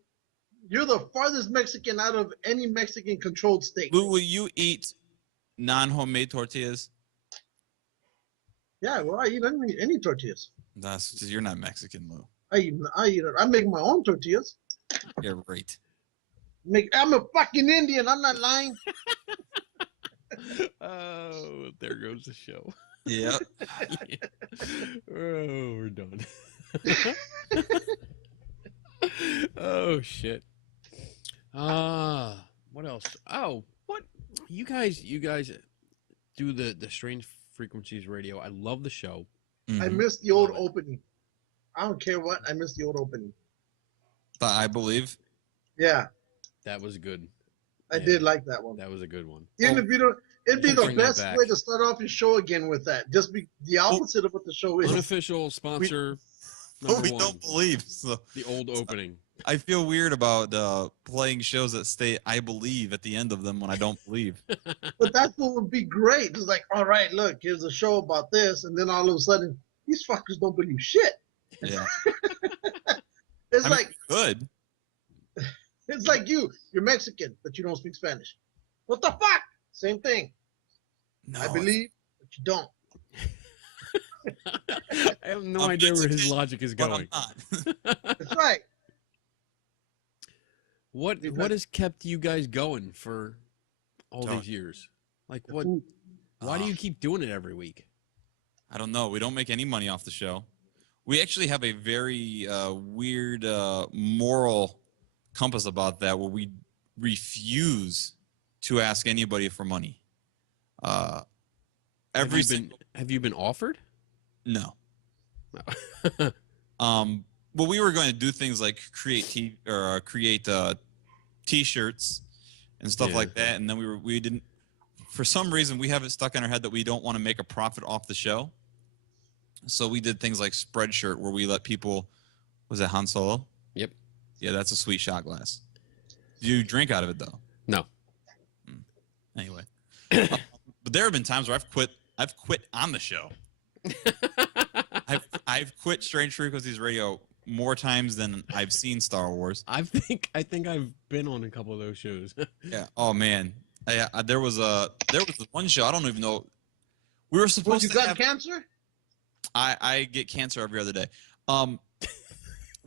You're the farthest Mexican out of any Mexican-controlled state. Lou, will you eat non-homemade tortillas? Yeah, well, I eat any tortillas. That's just, you're not Mexican, Lou. I make my own tortillas. You're right. I'm a fucking Indian. I'm not lying. Oh, there goes the show. Yep. Oh, we're done. Oh shit. What else? Oh, what you guys do the Strange Frequencies radio. I love the show. Mm-hmm. I missed the old opening. I don't care what. I missed the old opening. I believe. Yeah. That was good. I did like that one. That was a good one. Even if you don't, it'd be Should the bring that best back. way to start off your show again with that. Just be the opposite of what the show is. Unofficial sponsor. Oh, we number one, don't believe. So the old opening. I feel weird about playing shows that stay "I believe" at the end of them when I don't believe. But that's what would be great. It's like, all right, look, here's a show about this, and then all of a sudden, these fuckers don't believe shit. Yeah. It's I mean, like good. it's like you're Mexican, but you don't speak Spanish. What the fuck? Same thing. No, I believe, but you don't. I have no I'm idea where his Mexican, logic is but going. I'm not. That's right. What has kept you guys going for all these years? Like what? Why do you keep doing it every week? I don't know. We don't make any money off the show. We actually have a very weird moral compass about that, where we refuse to ask anybody for money. Have you been offered? No. No. Well, we were going to do things like create T-shirts and stuff Yeah. like that, and then we didn't. For some reason, we have it stuck in our head that we don't want to make a profit off the show. So we did things like Spreadshirt, where we let people. Was it Han Solo? Yep. Yeah, that's a sweet shot glass. Do you drink out of it though? No. Anyway, but there have been times where I've quit on the show. I've quit Strange Frequencies Radio more times than I've seen Star Wars. I think I've been on a couple of those shows. Yeah. Oh man. There was one show, I don't even know. We were supposed You to got have cancer? I get cancer every other day.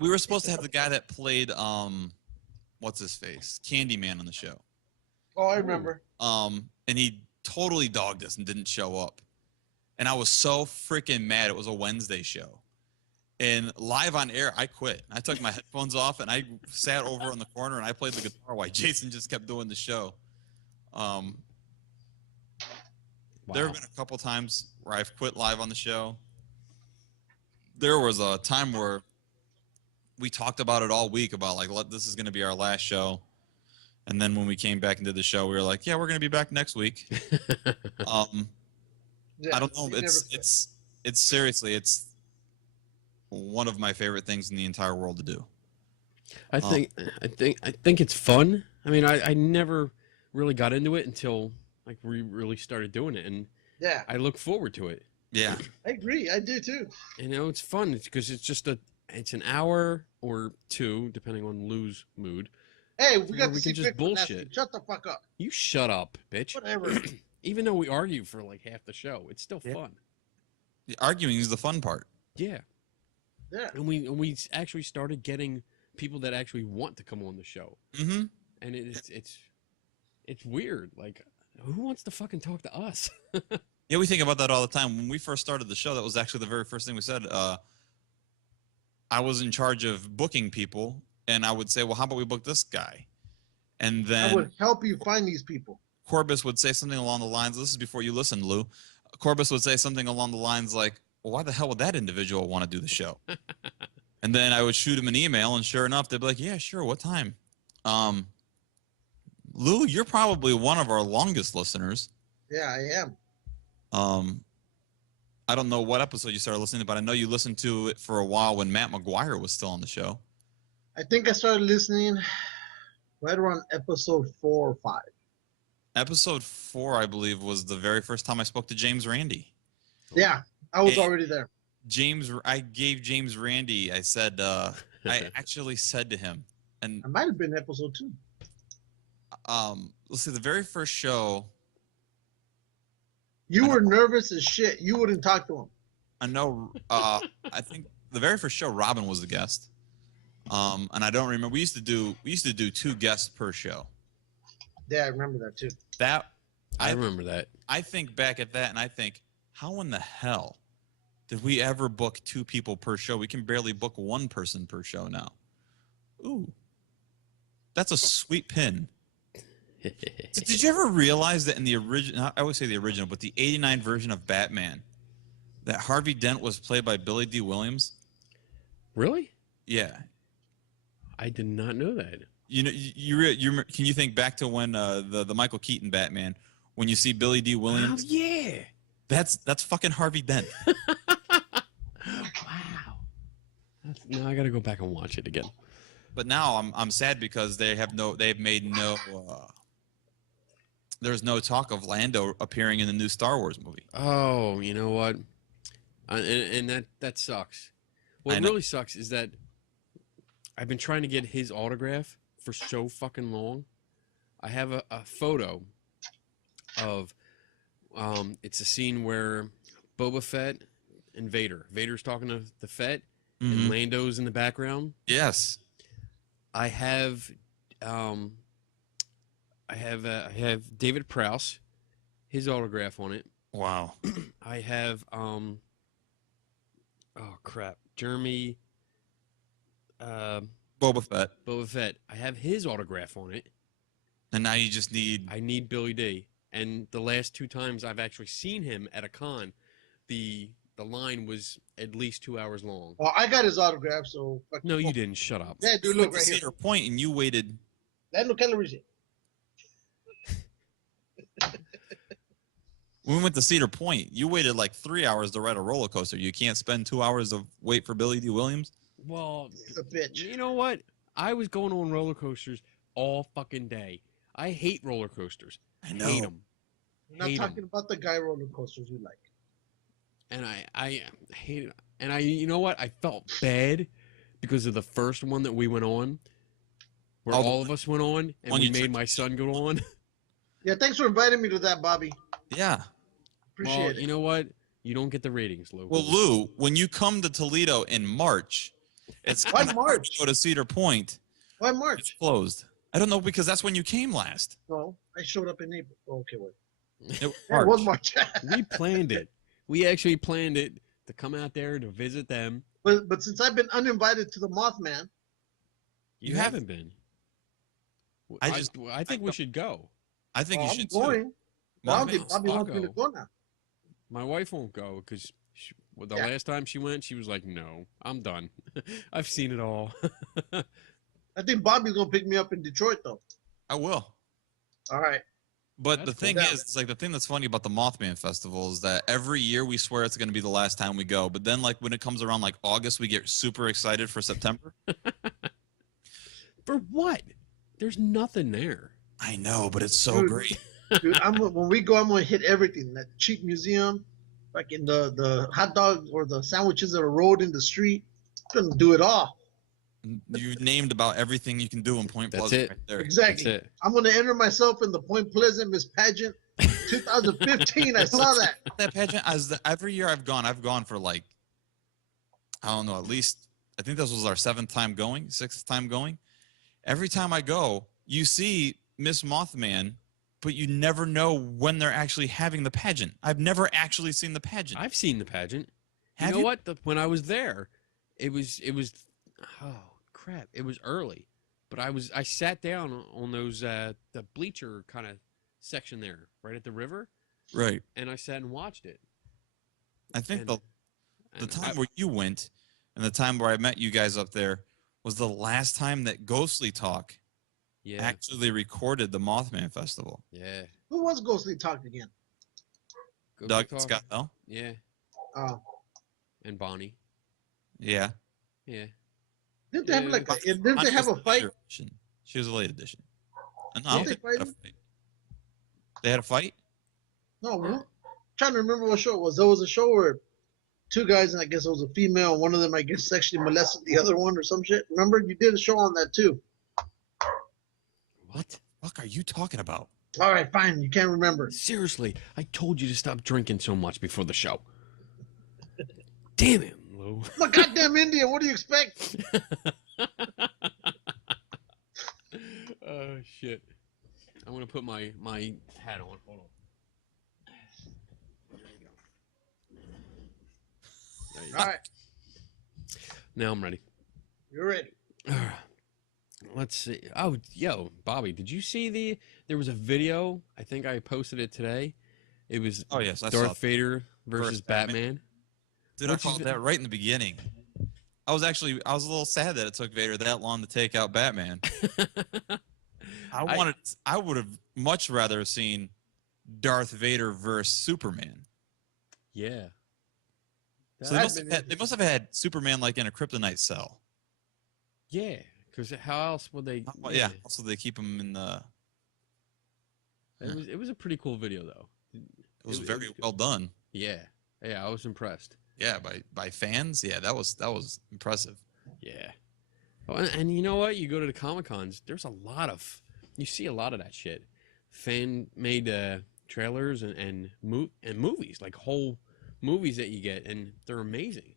We were supposed to have the guy that played what's his face? Candyman on the show. Oh, I remember. And he totally dogged us and didn't show up. And I was so freaking mad. It was a Wednesday show. And live on air, I quit. I took my headphones off and I sat over in the corner and I played the guitar while Jason just kept doing the show. Wow. There have been a couple times where I've quit live on the show. There was a time where we talked about it all week about like, this is going to be our last show. And then when we came back and did the show, we were like, yeah, we're going to be back next week. Yeah, I don't know. It's seriously, it's one of my favorite things in the entire world to do. I think it's fun. I mean, I never really got into it until like we really started doing it, and yeah, I look forward to it. Yeah, I agree. I do too. You know, it's fun because it's an hour or two, depending on Lou's mood. Hey, we got we to can see just Bigfoot bullshit. Nasty. Shut the fuck up. You shut up, bitch. Whatever. Even though we argue for like half the show, it's still fun. the arguing is the fun part. Yeah. Yeah. And we actually started getting people that actually want to come on the show. Mm-hmm. And it's weird. Like, who wants to fucking talk to us? Yeah, we think about that all the time. When we first started the show, that was actually the very first thing we said. I was in charge of booking people, and I would say, well, how about we book this guy? And then I would help you find these people. Corbus would say something along the lines, this is before you listened, Lou. Corbus would say something along the lines like, well, why the hell would that individual want to do the show? And then I would shoot him an email, and sure enough, they'd be like, yeah, sure, what time? Lou, you're probably one of our longest listeners. Yeah, I am. I don't know what episode you started listening to, but I know you listened to it for a while when Matt McGuire was still on the show. I think I started listening right around episode 4 or 5. Episode 4, I believe, was the very first time I spoke to James Randi. Yeah, I was already there. I gave James Randi, I said, I actually said to him, and I might have been episode 2. let's see, the very first show. You were nervous as shit. You wouldn't talk to him. I know. I think the very first show, Robin was the guest. And I don't remember. We used to do 2 guests per show. Yeah, I remember that too. I remember that. I think back at that, and I think, how in the hell did we ever book 2 people per show? We can barely book 1 person per show now. Ooh, that's a sweet pin. So did you ever realize that in the original, I always say the original, but the 89 version of Batman, that Harvey Dent was played by Billy D. Williams? Really? Yeah. I did not know that. You know, can you think back to when the Michael Keaton Batman, when you see Billy D. Williams? Oh, yeah. That's fucking Harvey Dent. Wow. Now I got to go back and watch it again. But now I'm sad because they've made no. There's no talk of Lando appearing in the new Star Wars movie. Oh, you know what? And that sucks. What really sucks is that I've been trying to get his autograph for so fucking long. I have a photo of it's a scene where Boba Fett and Vader's talking to the Fett, and Lando's in the background. Yes. I have David Prowse, his autograph on it. Wow. I have oh crap, Jeremy Boba Fett. I have his autograph on it. And now you just need. I need Billy D. And the last 2 times I've actually seen him at a con, the line was at least 2 hours long. Well, I got his autograph, so. No, you didn't. Shut up. Yeah, dude, look right here. Cedar Point, and you waited. Lando Calrissian. When we went to Cedar Point, you waited like 3 hours to ride a roller coaster. You can't spend 2 hours of wait for Billy D. Williams. Well, It's a bitch. you know what? I was going on roller coasters all fucking day. I hate roller coasters. I know. Hate them. We're not talking about the guy roller coasters we like. And I hate it. And you know what? I felt bad because of the first one that we went on, where all of us went on, and we made my son go on. Yeah, thanks for inviting me to that, Bobby. Yeah. Appreciate it. You know what? You don't get the ratings, Lou. Well, Lou, when you come to Toledo in March, it's Why March? Go to Cedar Point. Why It's March? closed. I don't know because that's when you came last. No, I showed up in April. Oh, okay, wait. It was Yeah, it was March. We planned it. We actually planned it to come out there to visit them. But since I've been uninvited to the Mothman, You haven't been. I think we should go. I think you I'm should going. too. I don't think Mothman's- Bobby I'll wants me to go. go now. My wife won't go because the last time she went, she was like, "No, I'm done. I've seen it all." I think Bobby's gonna pick me up in Detroit though. I will. All right. But That's the thing cool. is, it's like the thing that's funny about the Mothman Festival is that every year we swear it's going to be the last time we go. But then, like, when it comes around like August, we get super excited for September. For what? There's nothing there. I know, but it's so Dude. great. Dude, when we go, I'm gonna hit everything. That cheap museum, like in the hot dogs or the sandwiches that are rolled in the street. Gonna do it all. You named about everything you can do in Point That's Pleasant it. right there. Exactly. That's it. I'm gonna enter myself in the Point Pleasant Miss Pageant 2015. I saw that. That pageant, every year I've gone for like, I don't know, at least, I think this was our 6th time going. Every time I go, you see Miss Mothman, but you never know when they're actually having the pageant. I've never actually seen the pageant. I've seen the pageant. Have you know you? what? When I was there, it was. Oh crap! It was early, but I sat down on those the bleacher kind of section there, right at the river, Right. and I sat and watched it. I think And- the and time I- where you went and the time where I met you guys up there was the last time that Ghostly Talk yeah, actually recorded the Mothman Festival. yeah. Who was Ghostly Talk again? Go Doug talk. Scott, no? Yeah, Oh, and Bonnie. Yeah. Yeah. didn't they have Yeah, like? Didn't Bonnie they have was a the fight? later edition. She was a late edition. No, I Did don't they think they had a fight? fight. They had a fight? No, I'm trying to remember what show it was. There was a show where two guys, and I guess it was a female, and one of them, I guess, sexually molested the other one or some shit. Remember, you did a show on that too. What the fuck are you talking about? All right, fine. You can't remember. Seriously, I told you to stop drinking so much before the show. Damn it, Lou. I'm a goddamn Indian. What do you expect? Oh shit! I'm gonna put my hat on. Hold on. There you go. There you go. All right, Now I'm ready. you're ready. Let's see. Oh, yo, Bobby, did you see there was a video? I think I posted it today. It was Oh, yes, I saw Darth it. Vader versus Versus Batman. Batman. Dude, I Which is called that right in the beginning. I was a little sad that it took Vader that long to take out Batman. I would have much rather seen Darth Vader versus Superman. Yeah. So they must have had Superman like in a kryptonite cell. Yeah, because how else would they? Yeah. Also, they keep him in the. It was a pretty cool video though. It was It very was good. well done. Yeah, I was impressed. Yeah, by fans. Yeah, that was impressive. Yeah. Well, and you know what? You go to the Comic Cons. You see a lot of that shit. Fan made trailers and movies, like whole movies that you get, and they're amazing.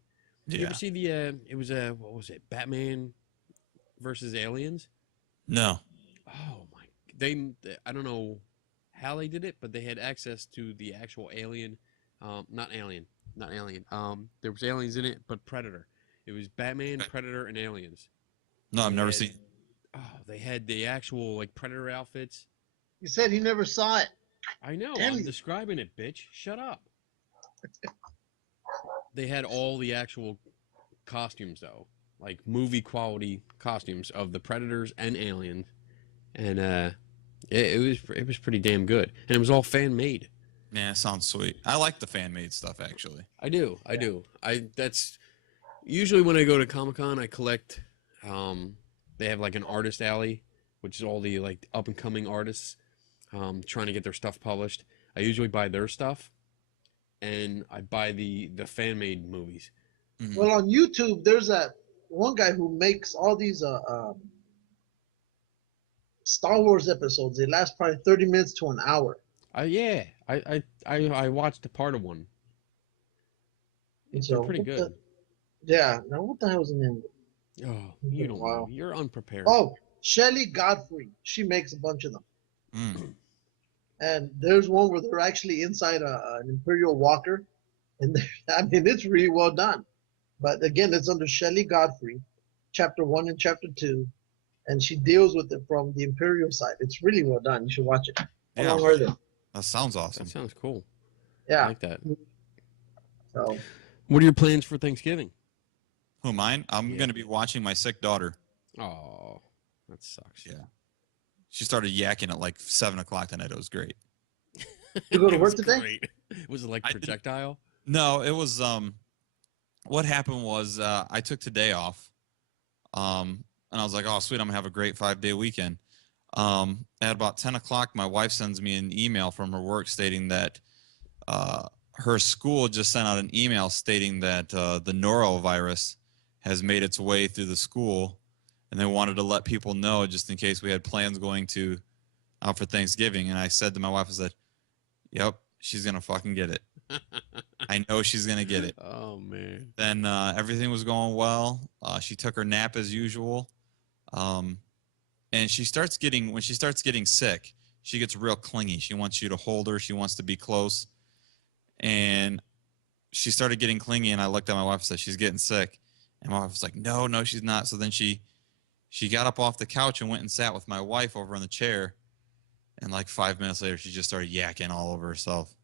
Did you Yeah. ever see the? It was what was it? Batman versus Aliens. No. Oh my! I don't know how they did it, but they had access to the actual alien. Not alien. There was aliens in it, but Predator. It was Batman, Predator, and aliens. No, I've never had- seen. Oh, they had the actual like Predator outfits. You said he never saw it. I know. Damn I'm you. describing it, bitch. Shut up. They had all the actual costumes though, like movie quality costumes of the Predators and aliens, and it was pretty damn good, and it was all fan made. Yeah, sounds sweet. I like the fan made stuff actually. I do. That's usually when I go to Comic-Con, I collect. They have like an artist alley, which is all the like up and coming artists trying to get their stuff published. I usually buy their stuff, and I buy the fan made movies. Mhm. Well, on YouTube, there's that one guy who makes all these Star Wars episodes. They last probably 30 minutes to an hour. Yeah, I watched a part of one. And They're so, pretty good. yeah. Now, what the hell was the name? Oh, you don't know. Wow. You're unprepared. Oh, Shelley Godfrey. She makes a bunch of them. Mm. And there's one where they're actually inside an Imperial Walker. And I mean, it's really well done. But again, it's under Shelley Godfrey, chapter 1 and chapter 2. And she deals with it from the Imperial side. It's really well done. You should watch it. How Yeah, long are they? that sounds awesome. That sounds cool. I Yeah. like that. So, What are your plans for Thanksgiving? Who, mine? I'm Yeah. going to be watching my sick daughter. Oh, that sucks. Yeah. She started yakking at like 7 o'clock tonight. It was great. You go to It work was today? great. Was it like I didn't- projectile? No, it was what happened was I took today off. And I was like, oh sweet, I'm gonna have a great 5-day weekend. At about 10 o'clock, my wife sends me an email from her work stating that her school just sent out an email stating that the norovirus has made its way through the school, and they wanted to let people know just in case we had plans going to out for Thanksgiving. And I said to my wife, I said, yep, she's gonna fucking get it. I know she's gonna get it. Oh man. Then everything was going well. She took her nap as usual, and when she starts getting sick, she gets real clingy. She wants you to hold her. She wants to be close, and she started getting clingy. And I looked at my wife and said, "She's getting sick," and my wife was like, "No, no, she's not." So then she got up off the couch and went and sat with my wife over in the chair, and like 5 minutes later, she just started yakking all over herself.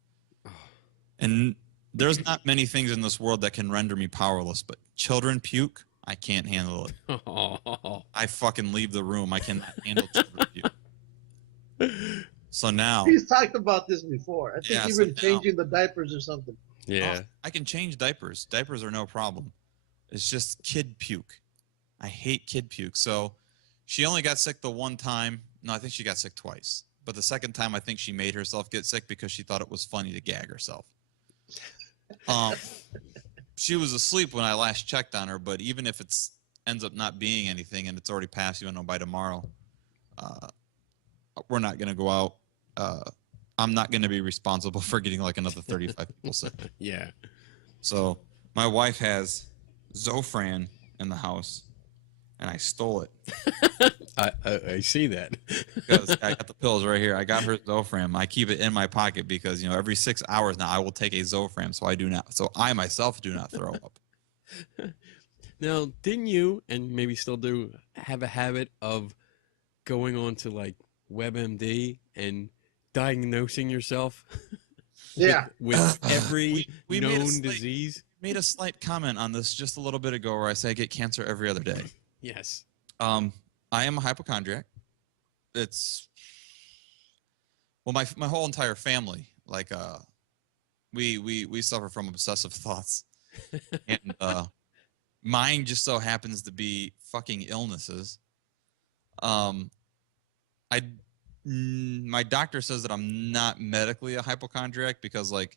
And there's not many things in this world that can render me powerless, but children puke, I can't handle it. Oh. I fucking leave the room. I cannot handle children puke. So now, he's talked about this before. I think Yeah, even so now- changing the diapers or something. Yeah. I can change diapers. Diapers are no problem. It's just kid puke. I hate kid puke. So she only got sick the one time. No, I think she got sick twice. But the second time, I think she made herself get sick because she thought it was funny to gag herself. She was asleep when I last checked on her, but even if it's ends up not being anything and it's already past, you know, by tomorrow, we're not going to go out. I'm not going to be responsible for getting like another 35 people sick. Yeah. So my wife has Zofran in the house, and I stole it. I see that. Because I got the pills right here. I got her Zofran. I keep it in my pocket because, you know, every 6 hours now I will take a Zofran, so I myself do not throw up. Now, didn't you, and maybe still do, have a habit of going on to like WebMD and diagnosing yourself Yeah. with every We made a known slight- disease? Made a slight comment on this just a little bit ago where I say I get cancer every other day. Yes. I am a hypochondriac. It's my whole entire family, like we suffer from obsessive thoughts. And mine just so happens to be fucking illnesses. My doctor says that I'm not medically a hypochondriac because like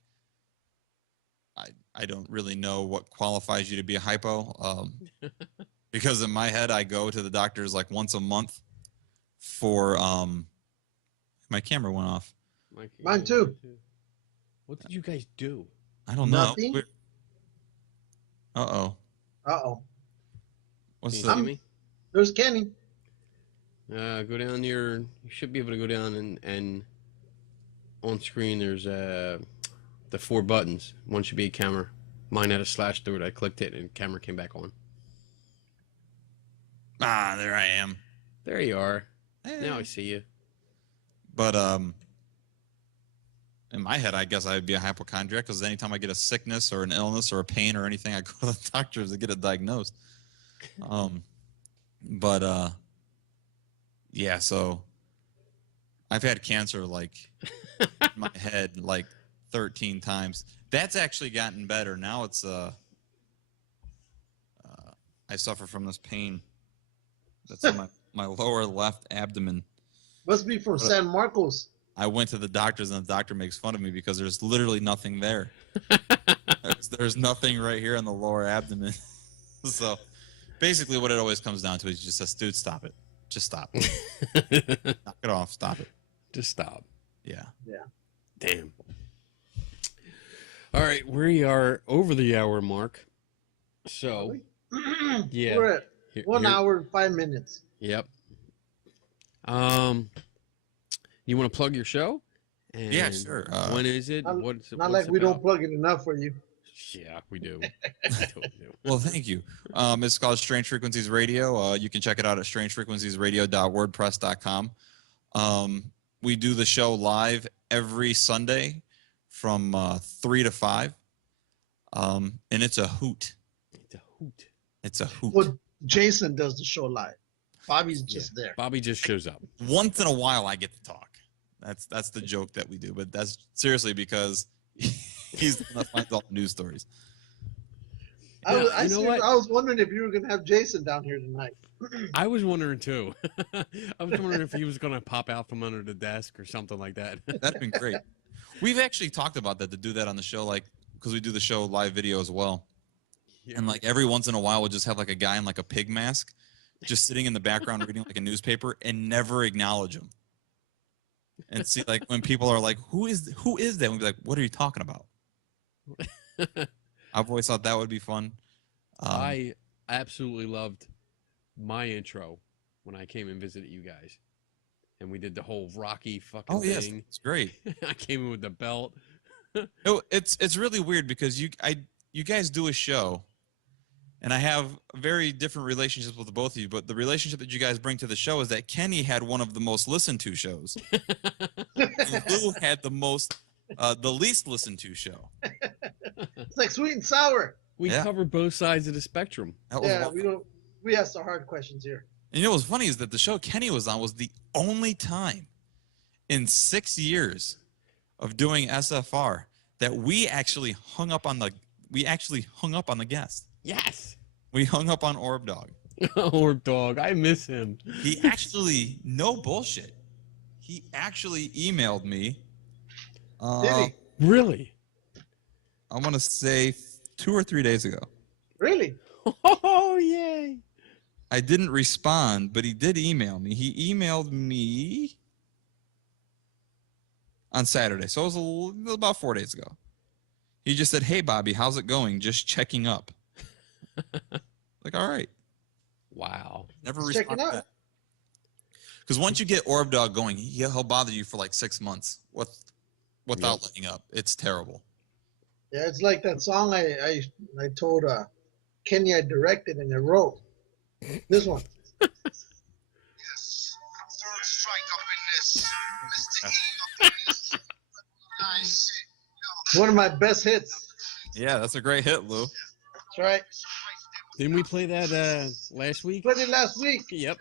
I don't really know what qualifies you to be a hypo. Because in my head I go to the doctors like once a month for my camera went off. Mine too. What did you guys do? I don't Nothing? know. Uh-oh. Uh-oh. What's Can the you see me? There's Kenny. Go down your. You should be able to go down and on screen there's the 4 buttons. One should be a camera. Mine had a slash through it. I clicked it and camera came back on. there I am. There you are. Eh. Now I see you. But in my head, I guess I'd be a hypochondriac because anytime I get a sickness or an illness or a pain or anything, I go to the doctors to get it diagnosed. Yeah. So I've had cancer like in my head like 13 times. That's actually gotten better. Now it's I suffer from this pain that's in my lower left abdomen. Must be from San Marcos. I went to the doctor's and the doctor makes fun of me because there's literally nothing there. There's nothing right here in the lower abdomen. So basically what it always comes down to is just says, dude, stop it. Just stop. Knock it off. Stop it. Just stop. Yeah. Yeah. Damn. All right, we are over the hour mark. So, yeah. We're at 1 hour and 5 minutes. Yep. You want to plug your show? And yeah, sure. When is it? Not, What's not like we about? don't plug it enough for you. Yeah, we do. We totally do. Well, thank you. It's called Strange Frequencies Radio. You can check it out at strangefrequenciesradio.wordpress.com. We do the show live every Sunday from 3 to 5. And it's a hoot. It's a hoot. It's a hoot. Well, Jason does the show live. Bobby's just there. Bobby just shows up. Once in a while, I get to talk. That's the joke that we do. But that's seriously because he's the one that finds all the news stories. I Yeah, I was wondering if you were going to have Jason down here tonight. I was wondering too. I was wondering if he was going to pop out from under the desk or something like that. That'd been great. We've actually talked about that, to do that on the show, like, because we do the show live video as well. Yeah. And like every once in a while, we'll just have like a guy in like a pig mask just sitting in the background reading like a newspaper and never acknowledge him. And see, like, when people are like, who is that? We'll be like, what are you talking about? I've always thought that would be fun. I absolutely loved my intro when I came and visited you guys. And we did the whole Rocky fucking Oh, yes, thing. it's great. I came in with the belt. No, it's really weird because you guys do a show, and I have very different relationships with both of you, but the relationship that you guys bring to the show is that Kenny had one of the most listened to shows. And Lou had the least listened to show. It's like sweet and sour. We cover both sides of the spectrum. That was Yeah, wonderful. we ask the hard questions here. And you know what's funny is that the show Kenny was on was the only time in 6 years of doing SFR that we actually hung up on the guest. Yes. We hung up on Orb Dog. Orb Dog. I miss him. He actually, no bullshit, he actually emailed me. Did he? Really? I want to say 2 or 3 days ago. Really? Oh, yay. I didn't respond, but he did email me. He emailed me on Saturday, so it was about 4 days ago. He just said, "Hey, Bobby, how's it going? Just checking up." Like, all right. Wow. Never Just checking responded. up. Because once you get Orb Dog going, he'll bother you for like 6 months without letting up. It's terrible. Yeah, it's like that song I told Kenny I directed and I wrote. This one. Yes. Third strike up in this. Mr. E up in this. Nice. One of my best hits. Yeah, that's a great hit, Lou. That's right. Didn't we play that last week? Played it last week. Yep.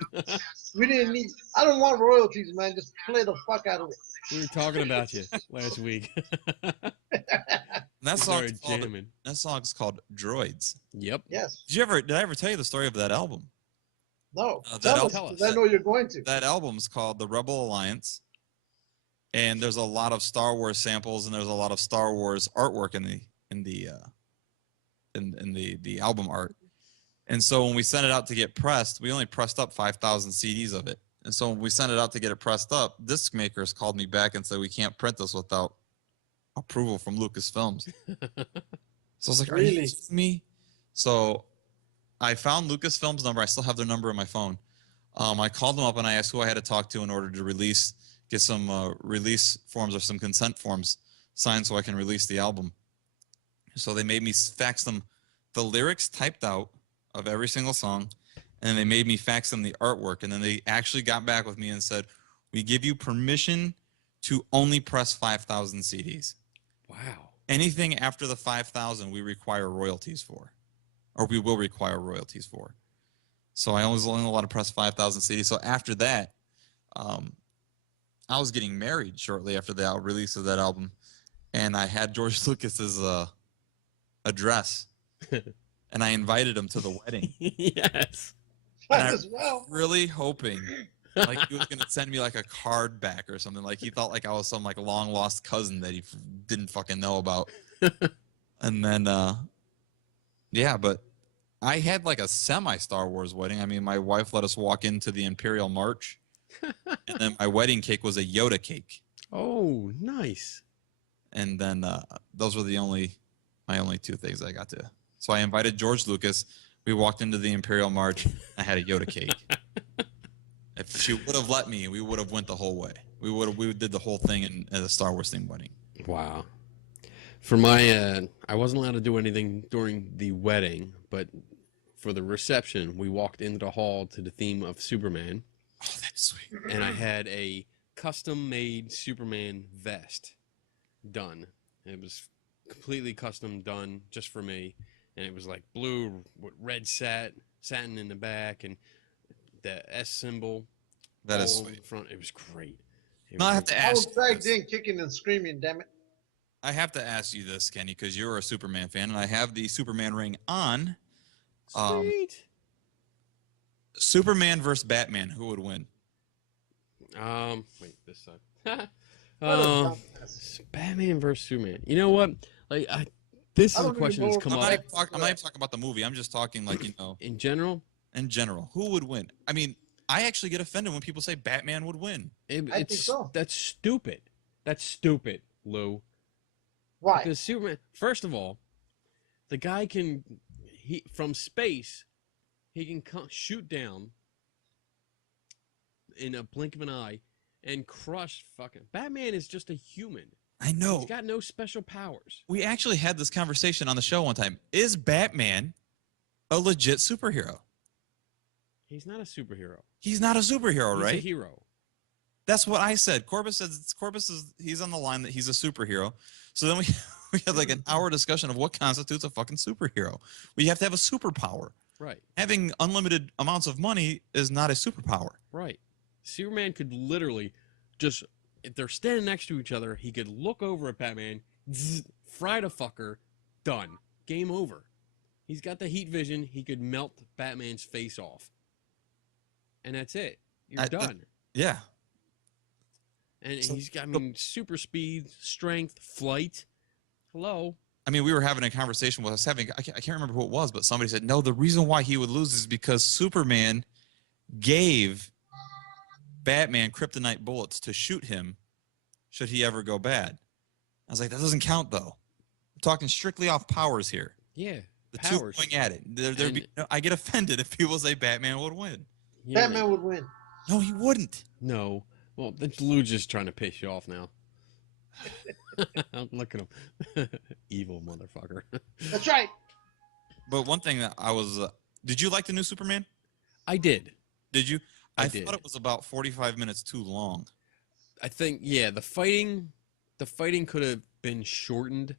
We didn't need. I don't want royalties, man. Just play the fuck out of it. We were talking about you last week. And that Started song's jamming. called Droids. Yep. Yes. Did I ever tell you the story of that album? No. that Tell album- us, 'cause I know you're going to. That album's called The Rebel Alliance, and there's a lot of Star Wars samples, and there's a lot of Star Wars artwork in the album art. And so when we sent it out to get pressed, we only pressed up 5,000 CDs of it. And so when we sent it out to get it pressed up, disc makers called me back and said, we can't print this without approval from Lucasfilms. So I was like, are you Really? kidding me? So I found Lucasfilm's number. I still have their number in my phone. I called them up and I asked who I had to talk to in order to get some release forms or some consent forms signed so I can release the album. So they made me fax them the lyrics typed out of every single song, and they made me fax them the artwork. And then they actually got back with me and said, we give you permission to only press 5,000 CDs. Wow. Anything after the 5,000, we require royalties for, or we will require royalties for. So I was only allowed to press 5,000 CDs. So after that, I was getting married shortly after the release of that album. and I had George Lucas's address, and I invited him to the wedding. Yes. And Might I as well. was really hoping like he was gonna send me like a card back or something. Like he thought like I was some like long lost cousin that he didn't fucking know about. And then yeah, but I had like a semi Star Wars wedding. I mean, my wife let us walk into the Imperial March, and then my wedding cake was a Yoda cake. Oh, nice. And then those were my only two things I got to. So I invited George Lucas. We walked into the Imperial March. I had a Yoda cake. If she would have let me, we would have went the whole way. We did the whole thing in a Star Wars themed wedding. Wow. For my, I wasn't allowed to do anything during the wedding, but for the reception, we walked into the hall to the theme of Superman, Oh, that's sweet. and I had a custom-made Superman vest done. It was completely custom done just for me, and it was like blue with red satin in the back, and the S symbol That is all over sweet. the front. It was great. It No, I was have to I was ask. dragged in kicking and screaming, damn it. I have to ask you this, Kenny, because you're a Superman fan, and I have the Superman ring on. sweet. Superman versus Batman, who would win? Wait, this side. What a dumbass. Batman versus Superman. You know what? Like, this I is a don't even question know that's if come I'm up not even talking about the movie. I'm just talking like in general. in general. Who would win? I mean, I actually get offended when people say Batman would win. I think so. That's stupid. That's stupid, Lou. Why? Because Superman, first of all, the guy can from space, he can shoot down in a blink of an eye and crush fucking. Batman is just a human. I know. He's got no special powers. We actually had this conversation on the show one time. Is Batman a legit superhero? He's not a superhero. He's not a superhero, He's right? a hero. That's what I said. Corbus is he's on the line that he's a superhero. So then we had like an hour discussion of what constitutes a fucking superhero. We have to have a superpower. Right. Having unlimited amounts of money is not a superpower. Right. Superman could literally just, if they're standing next to each other, he could look over at Batman, fry the fucker, done. Game over. He's got the heat vision. He could melt Batman's face off. And that's it. You're done. Yeah. And he's got, I mean, super speed, strength, flight. Hello. I mean, we were having a conversation with us I can't remember who it was, but somebody said, no, the reason why he would lose is because Superman gave Batman kryptonite bullets to shoot him should he ever go bad. I was like, that doesn't count, though. We're talking strictly off powers here. Yeah. The powers. two going at it. I get offended if people say Batman would win. Batman would win. No, he wouldn't. No. Well, Lou's just trying to piss you off now. Look at him. Evil motherfucker. That's right. But one thing that I was... did you like the new Superman? I did. Did you? I thought did. it was about 45 minutes too long. I think, yeah, the fighting could have been shortened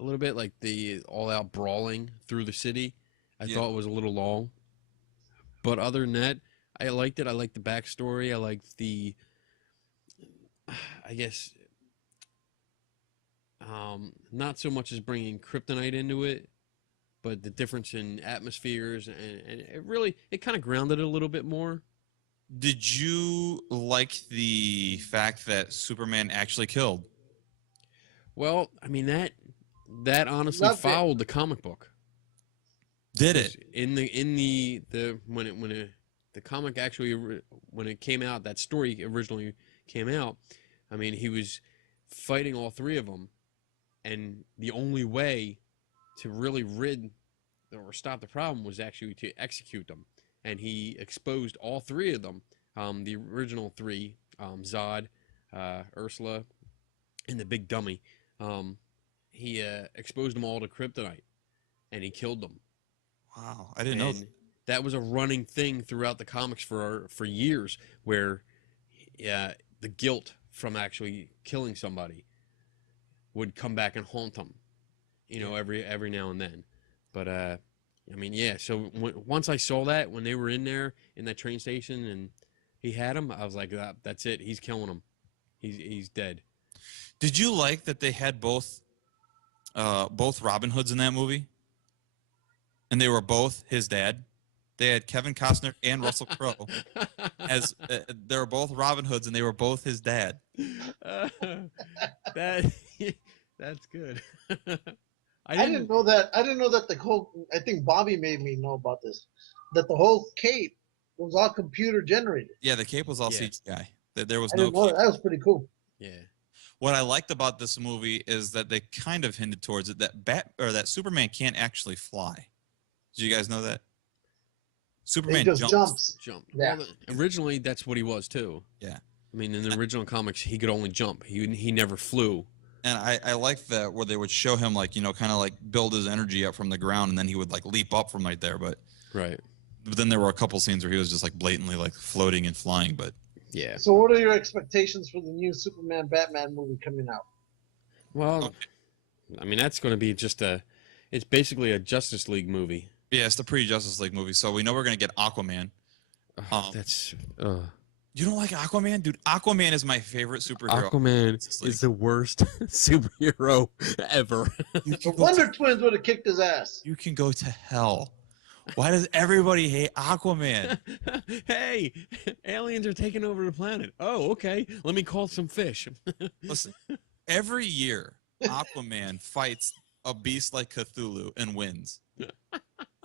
a little bit, like the all-out brawling through the city. I thought it was a little long. But other than that, I liked it. I liked the backstory. I liked the, I guess, not so much as bringing kryptonite into it, but the difference in atmospheres, and it kind of grounded it a little bit more. Did you like the fact that Superman actually killed? Well, I mean, that honestly Loved it. followed the comic book. Did it? In the the comic actually, when it came out, that story originally came out, I mean, he was fighting all three of them, and the only way to really rid or stop the problem was actually to execute them. And he exposed all three of them, the original three, Zod, Ursula, and the big dummy. He exposed them all to kryptonite, and he killed them. Wow, I didn't know. And that was a running thing throughout the comics for years, where the guilt from actually killing somebody would come back and haunt them, every now and then. But I mean, yeah. So once I saw that when they were in there in that train station and he had him, I was like, that's it. He's killing him. He's dead. Did you like that they had both Robin Hoods in that movie? And they were both his dad. They had Kevin Costner and Russell Crowe as they were both Robin Hoods, and they were both his dad. That that's good. I didn't know that. I didn't know that the whole. I think Bobby made me know about this. That the whole cape was all computer generated. Yeah, the cape was all CGI. There was I no didn't know cape. that was pretty cool. Yeah. What I liked about this movie is that they kind of hinted towards it that Superman can't actually fly. Did you guys know that? Superman He just jumps. Jump. Yeah. Well, originally, that's what he was too. Yeah. I mean, in the original comics, he could only jump. He never flew. And I like that where they would show him like, kind of like build his energy up from the ground, and then he would like leap up from right there. But then there were a couple scenes where he was just like blatantly like floating and flying. But yeah. So what are your expectations for the new Superman Batman movie coming out? Well, I mean, that's going to be it's basically a Justice League movie. yeah, it's the pre-Justice League movie, so we know we're gonna get Aquaman. You don't like Aquaman, dude? Aquaman is my favorite superhero. Aquaman is the worst superhero ever. The Wonder Twins would have kicked his ass. You can go to hell. Why does everybody hate Aquaman? Hey, aliens are taking over the planet. Oh, okay. Let me call some fish. Listen, every year Aquaman fights a beast like Cthulhu and wins.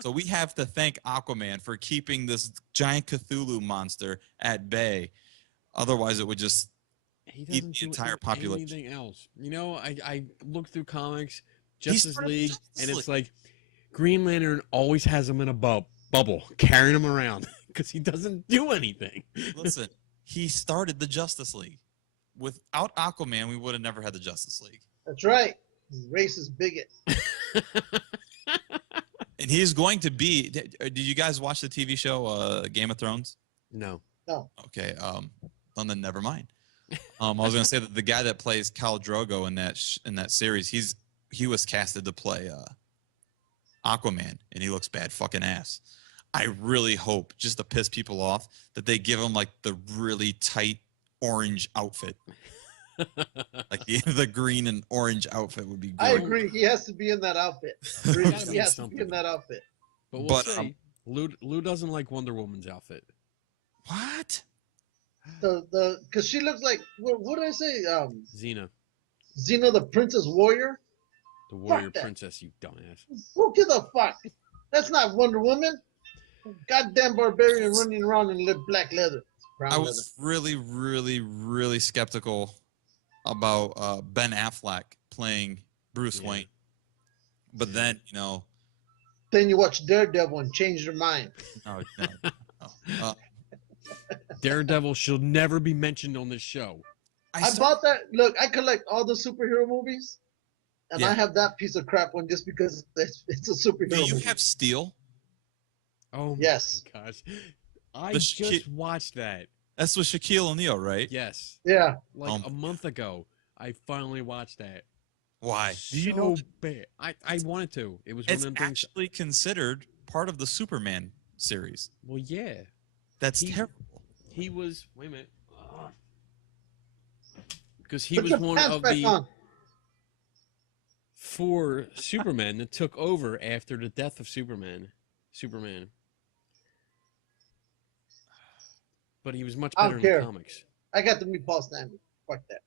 So we have to thank Aquaman for keeping this giant Cthulhu monster at bay. Otherwise, it would just eat the entire population. Anything else? I look through comics, Justice League, and it's like Green Lantern always has him in a bubble, carrying him around because he doesn't do anything. Listen, he started the Justice League. Without Aquaman, we would have never had the Justice League. That's right. Racist bigot. And he's going to be. Did you guys watch the TV show Game of Thrones? No. No. Okay. Well, then never mind. I was going to say that the guy that plays Khal Drogo in that series, he was casted to play Aquaman, and he looks bad fucking ass. I really hope, just to piss people off, that they give him like the really tight orange outfit. Like the green and orange outfit would be great. I agree. He has to be in that outfit. He has to be in that outfit. But we'll see. Lou doesn't like Wonder Woman's outfit. What? Because she looks like what did I say? Xena, the Princess Warrior. the warrior princess. You dumbass. Who gives a fuck? That's not Wonder Woman. Goddamn barbarian running around in black leather. I was really, really, really skeptical about Ben Affleck playing Bruce Wayne. But then, Then you watch Daredevil and change your mind. No. Daredevil should never be mentioned on this show. I bought that. Look, I collect all the superhero movies, and I have that piece of crap one just because it's a superhero Do you movie. have Steel? Oh, yes. My gosh. I just watched that. That's with Shaquille O'Neal, right? Yes. Yeah. Like a month ago, I finally watched that. Why? Do you know? Bad. I wanted to. It was one of them things. It's actually considered part of the Superman series. Well, yeah. That's terrible. He was. Wait a minute. Because he was one of the 4 Supermen that took over after the death of Superman. But he was much better in the comics. I got to meet Paul Stanley. Fuck that.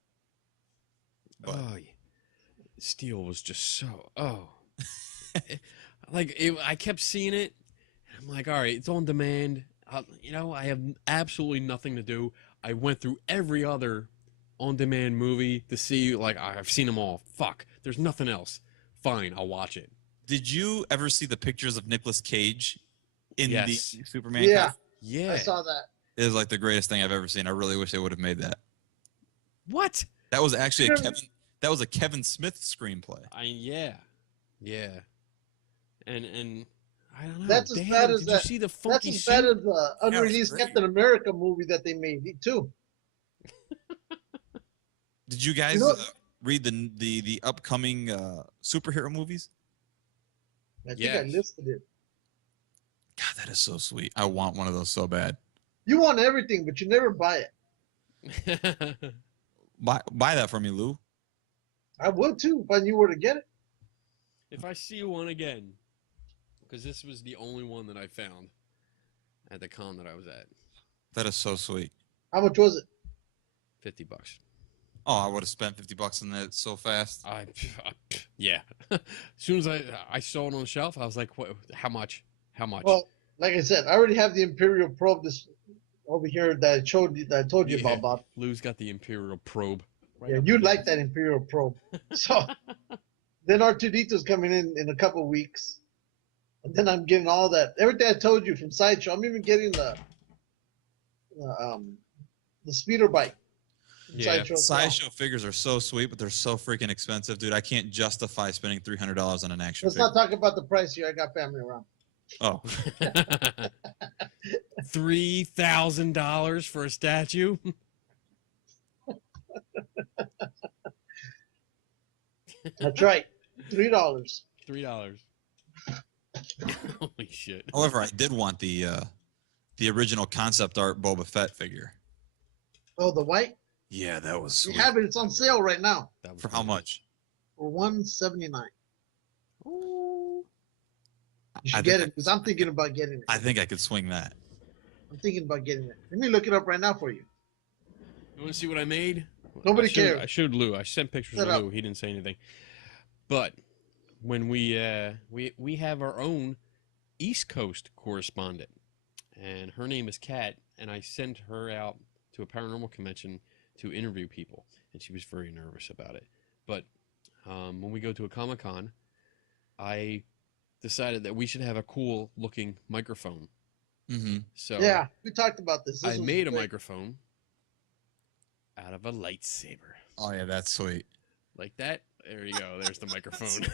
Oh, yeah. Steel was just so. Oh. I kept seeing it. I'm like, all right, it's on demand. I have absolutely nothing to do. I went through every other on-demand movie to see, I've seen them all. Fuck. There's nothing else. Fine, I'll watch it. Did you ever see the pictures of Nicolas Cage in the Superman costume? Yeah. I saw that. It is like the greatest thing I've ever seen. I really wish they would have made that. What? That was actually a Kevin Smith screenplay. Yeah. And I don't know. That's as bad as that. Did you see the funky That's as bad suit? as the unreleased Captain America movie that they made too. Did you guys read the upcoming superhero movies? I think I listed it. God, that is so sweet. I want one of those so bad. You want everything, but you never buy it. Buy that for me, Lou. I would too if I knew where to get it. If I see one again, because this was the only one that I found at the con that I was at. That is so sweet. How much was it? $50. Oh, I would have spent $50 on that so fast. Yeah. As soon as I saw it on the shelf, I was like, "What? How much? How much?" Well, like I said, I already have the Imperial probe this over here that I showed you, that I told you Yeah. about, Bob. Lou's got the Imperial probe. Yeah, up you there. like that Imperial probe. So then R2D2's coming in a couple weeks, and then I'm getting all that everything I told you from Sideshow. I'm even getting the speeder bike. from Yeah. Sideshow as well. Sideshow figures are so sweet, but they're so freaking expensive, dude. I can't justify spending $300 on an action Let's figure. not talk about the price here. I got family around. Oh, $3,000 for a statue. That's right. $3. $3. Holy shit. however, I did want the original concept art Boba Fett figure. Oh, the white? Yeah, that was We sweet. have it. It's on sale right now That was For how much? for $179. Ooh. You should I get think it because I'm thinking about getting it. I think I could swing that. I'm thinking about getting it. Let me look it up right now for you. You want to see what I made? Nobody I showed, cares. I showed Lou. I sent pictures Shut of up. Lou. He didn't say anything. But when we have our own East Coast correspondent, and her name is Kat, and I sent her out to a paranormal convention to interview people, and she was very nervous about it. But when we go to a Comic-Con, I decided that we should have a cool looking microphone. Mm-hmm. So Yeah, we talked about this. I was made a great. microphone out of a lightsaber. Oh yeah, that's sweet. Like that. There you go. There's the microphone.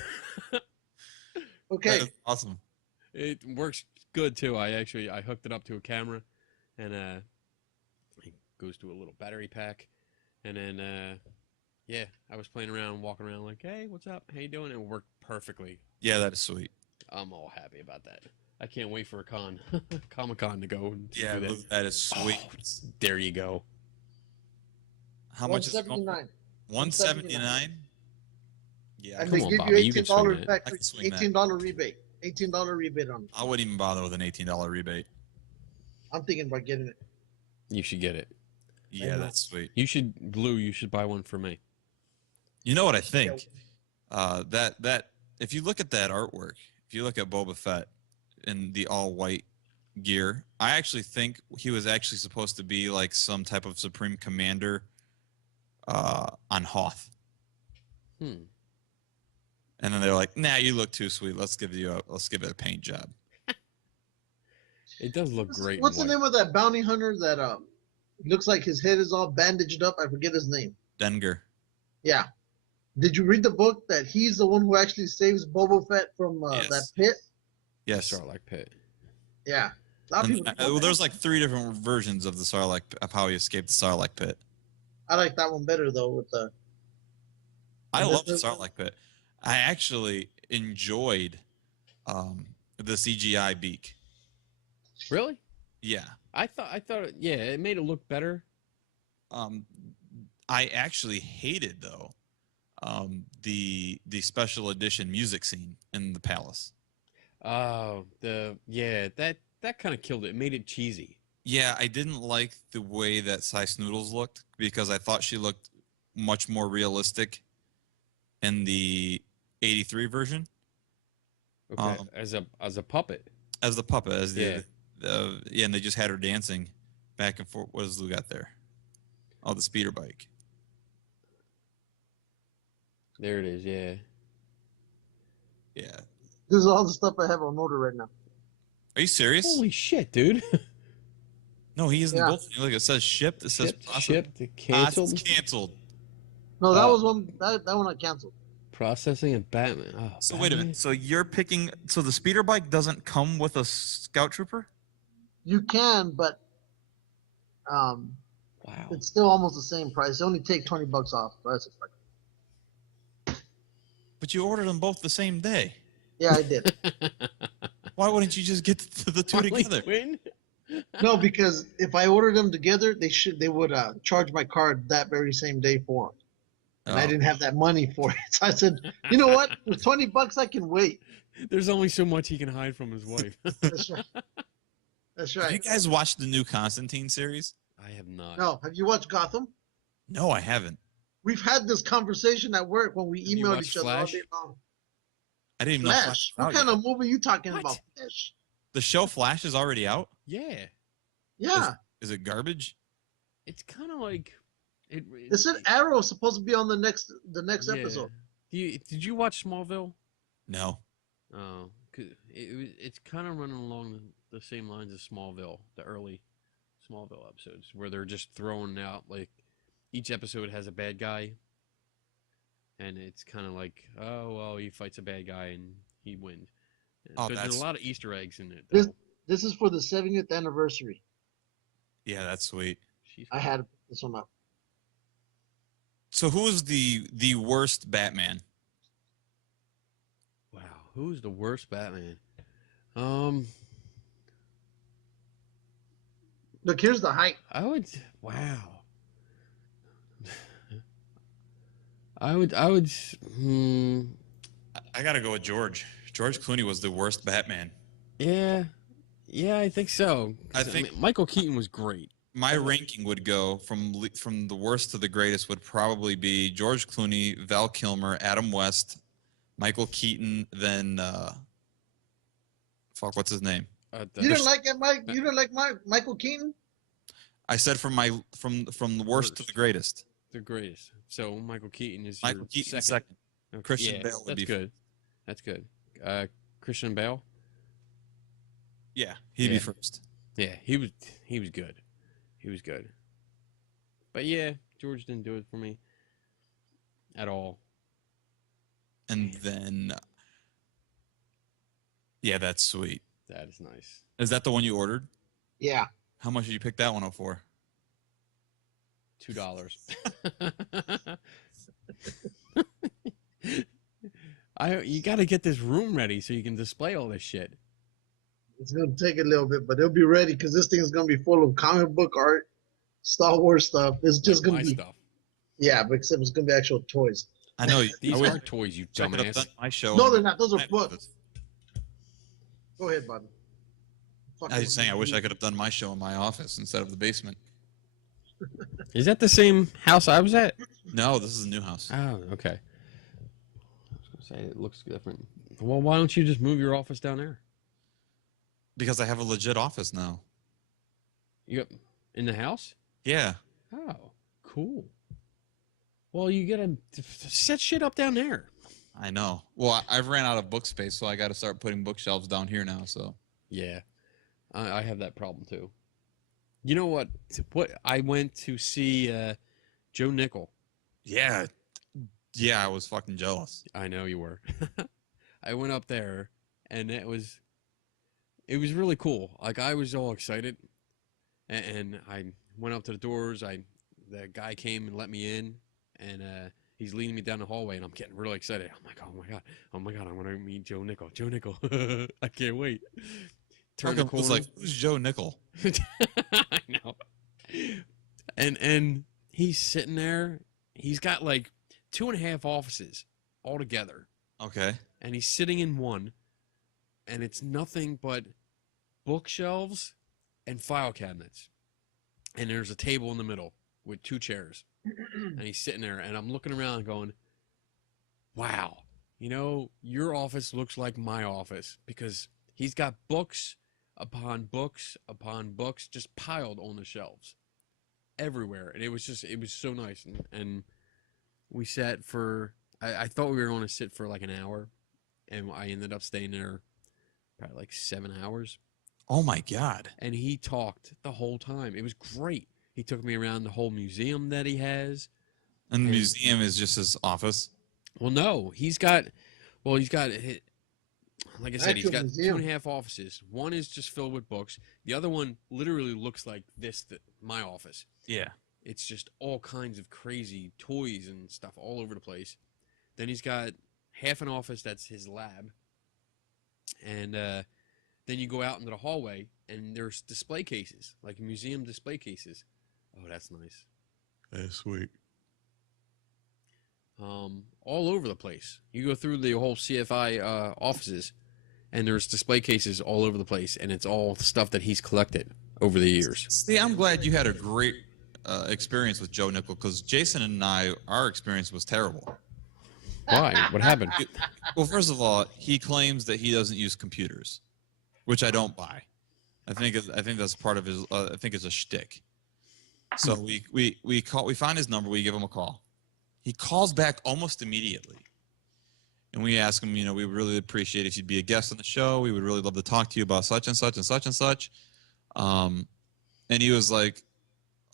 Okay. That is awesome. It works good too. I hooked it up to a camera, and it goes to a little battery pack, and then yeah, I was playing around, walking around like, hey, what's up? How you doing? And it worked perfectly. Yeah, that is sweet. I'm all happy about that. I can't wait for a Comic-Con to go and Yeah, do that. Lou, that is sweet. Oh, there you go. How much is it? going for? $179. $179. Yeah, And Come they on, give Bobby, you you can swing $18 that. back. I can swing that. $18 rebate. $18 rebate on it. I wouldn't even bother with an $18 rebate. I'm thinking about getting it. You should get it. Yeah, know. that's sweet. You should, Blue. You should buy one for me. You know what I think? That if you look at that artwork, if you look at Boba Fett in the all white gear, I actually think he was actually supposed to be like some type of Supreme Commander on Hoth. And then they're like, "Nah, you look too sweet. Let's give it a paint job." It does look great. What's the in name white. of that bounty hunter that looks like his head is all bandaged up? I forget his name. Dengar. Yeah. Did you read the book that he's the one who actually saves Boba Fett from Yes. that pit? Yes. Sarlacc pit. Yeah. A lot of And, people. well, there's like 3 different versions of the Sarlacc of how he escaped the Sarlacc pit. I like that one better though. With the. I And love the this- Sarlacc pit. I actually enjoyed the CGI beak. Really? Yeah. I thought, yeah, it made it look better. I actually hated though the special edition music scene in the palace. Oh, that kind of killed it. It made it cheesy. Yeah, I didn't like the way that Cy Snoodles looked because I thought she looked much more realistic in the 83 version Okay, as a puppet. as the puppet, as Yeah. yeah, and they just had her dancing back and forth. What does Lou got there? Oh, the speeder bike. There it is. Yeah. Yeah. This is all the stuff I have on order right now. Are you serious? Holy shit, dude! No, he isn't. Yeah. Both. Look, it says shipped. It says Shipped, canceled. It's canceled. No, that Oh. was one. That one I canceled. Processing and Batman. Oh, So wait a Batman? minute. So you're picking. So the speeder bike doesn't come with a scout trooper? You can, but Wow. it's still almost the same price. They only take $20 off. That's it. But you ordered them both the same day. Yeah, I did. Why wouldn't you just get the two Harley together? Quinn? No, because if I ordered them together, they would charge my card that very same day for 'em. And I Oh. didn't have that money for it. So I said, you know what? For $20, I can wait. There's only so much he can hide from his wife. That's right. That's Have you right. guys watched the new Constantine series? I have not. No, have you watched Gotham? No, I haven't. We've had this conversation at work when we Have you emailed watched each other all Flash? day long. I didn't even know Flash? Flash was What out kind yet. of movie are you talking What? about? Flash? The show Flash is already out? Yeah, Yeah. Is it garbage? it's kind of like it. They said Arrow is supposed to be on the next yeah. episode. Did you watch Smallville? No. Oh, 'cause it's kind of running along the same lines as Smallville, the early Smallville episodes, where they're just throwing out like each episode has a bad guy, and it's kind of like, oh well, he fights a bad guy and he wins. Oh, There's that's- a lot of Easter eggs in it. This Though. this is for the 70th anniversary. Yeah, that's sweet. I had this one up. So who's the worst Batman? Wow, who's the worst Batman? Um, Look, here's the height. I would. Wow. I would. I gotta go with George. George Clooney was the worst Batman. Yeah, I think so. I think- mean, Michael Keaton was great. My ranking would go from the worst to the greatest would probably be George Clooney, Val Kilmer, Adam West, Michael Keaton, then what's his name? You didn't like it, Mike? You didn't like Michael Keaton? I said from the worst to the greatest. The greatest. So Michael Keaton is Michael your Keaton second. second. Christian yeah, Bale would that's be good. That's good. Christian Bale. Yeah, he'd be Yeah. first. Yeah, he was good. He was good. But yeah, George didn't do it for me at all. And then yeah, that's sweet. That is nice. Is that the one you ordered? Yeah. How much did you pick that one up for? $2. You got to get this room ready so you can display all this shit. It's going to take a little bit, but it'll be ready because this thing is going to be full of comic book art, Star Wars stuff. It's just Like going to my be, stuff. yeah, but except it's going to be actual toys. I know. These I wish aren't toys, you I could have dumbass. done my show. No, in- they're not. Those are books. Go ahead, bud. I was saying I wish I could have done my show in my office instead of the basement. Is that the same house I was at? No, this is a new house. Oh, okay. I was gonna say it looks different. Well, why don't you just move your office down there? Because I have a legit office now. You got in the house? Yeah. Oh, cool. Well, you gotta set shit up down there. I know. Well, I've ran out of book space, so I got to start putting bookshelves down here now. So Yeah, I have that problem too. You know what? What I went to see Joe Nickel. yeah, I was fucking jealous. I know you were. I went up there, and it was really cool. Like I was all excited, and I went up to the doors. The guy came and let me in, and he's leading me down the hallway, and I'm getting really excited. I'm like, oh my god, I'm gonna meet Joe Nickel. Joe Nickel, I can't wait. Turn the Fucking was corner. like, who's Joe Nickel? I know. And he's sitting there. He's got like 2.5 offices all together, Okay. and he's sitting in one, and it's nothing but bookshelves and file cabinets, and there's a table in the middle with 2 chairs, and he's sitting there, and I'm looking around going, wow, your office looks like my office, because he's got books upon books upon books just piled on the shelves everywhere, and it was so nice, and we sat for I thought we were going to sit for like an hour, and I ended up staying there probably like 7 hours, Oh my god. and he talked the whole time. It was great. He took me around the whole museum that he has. And the And- museum is just his office. Well, no, he's got like I said, he's Actual got museum. 2.5 offices. One is just filled with books. The other one literally looks like my office. Yeah. It's just all kinds of crazy toys and stuff all over the place. Then he's got half an office that's his lab. And then you go out into the hallway and there's display cases, like museum display cases. Oh, that's nice. That's sweet. All over the place. You go through the whole CFI offices, and there's display cases all over the place, and it's all stuff that he's collected over the years. See, I'm glad you had a great experience with Joe Nickel, because Jason and our experience was terrible. Why? What happened? Well, first of all, he claims that he doesn't use computers, which I don't buy. I think that's part of his. I think it's a shtick. So we find his number. We give him a call. He calls back almost immediately, and we ask him. We would really appreciate if you'd be a guest on the show. We would really love to talk to you about such and such and such and such. And he was like,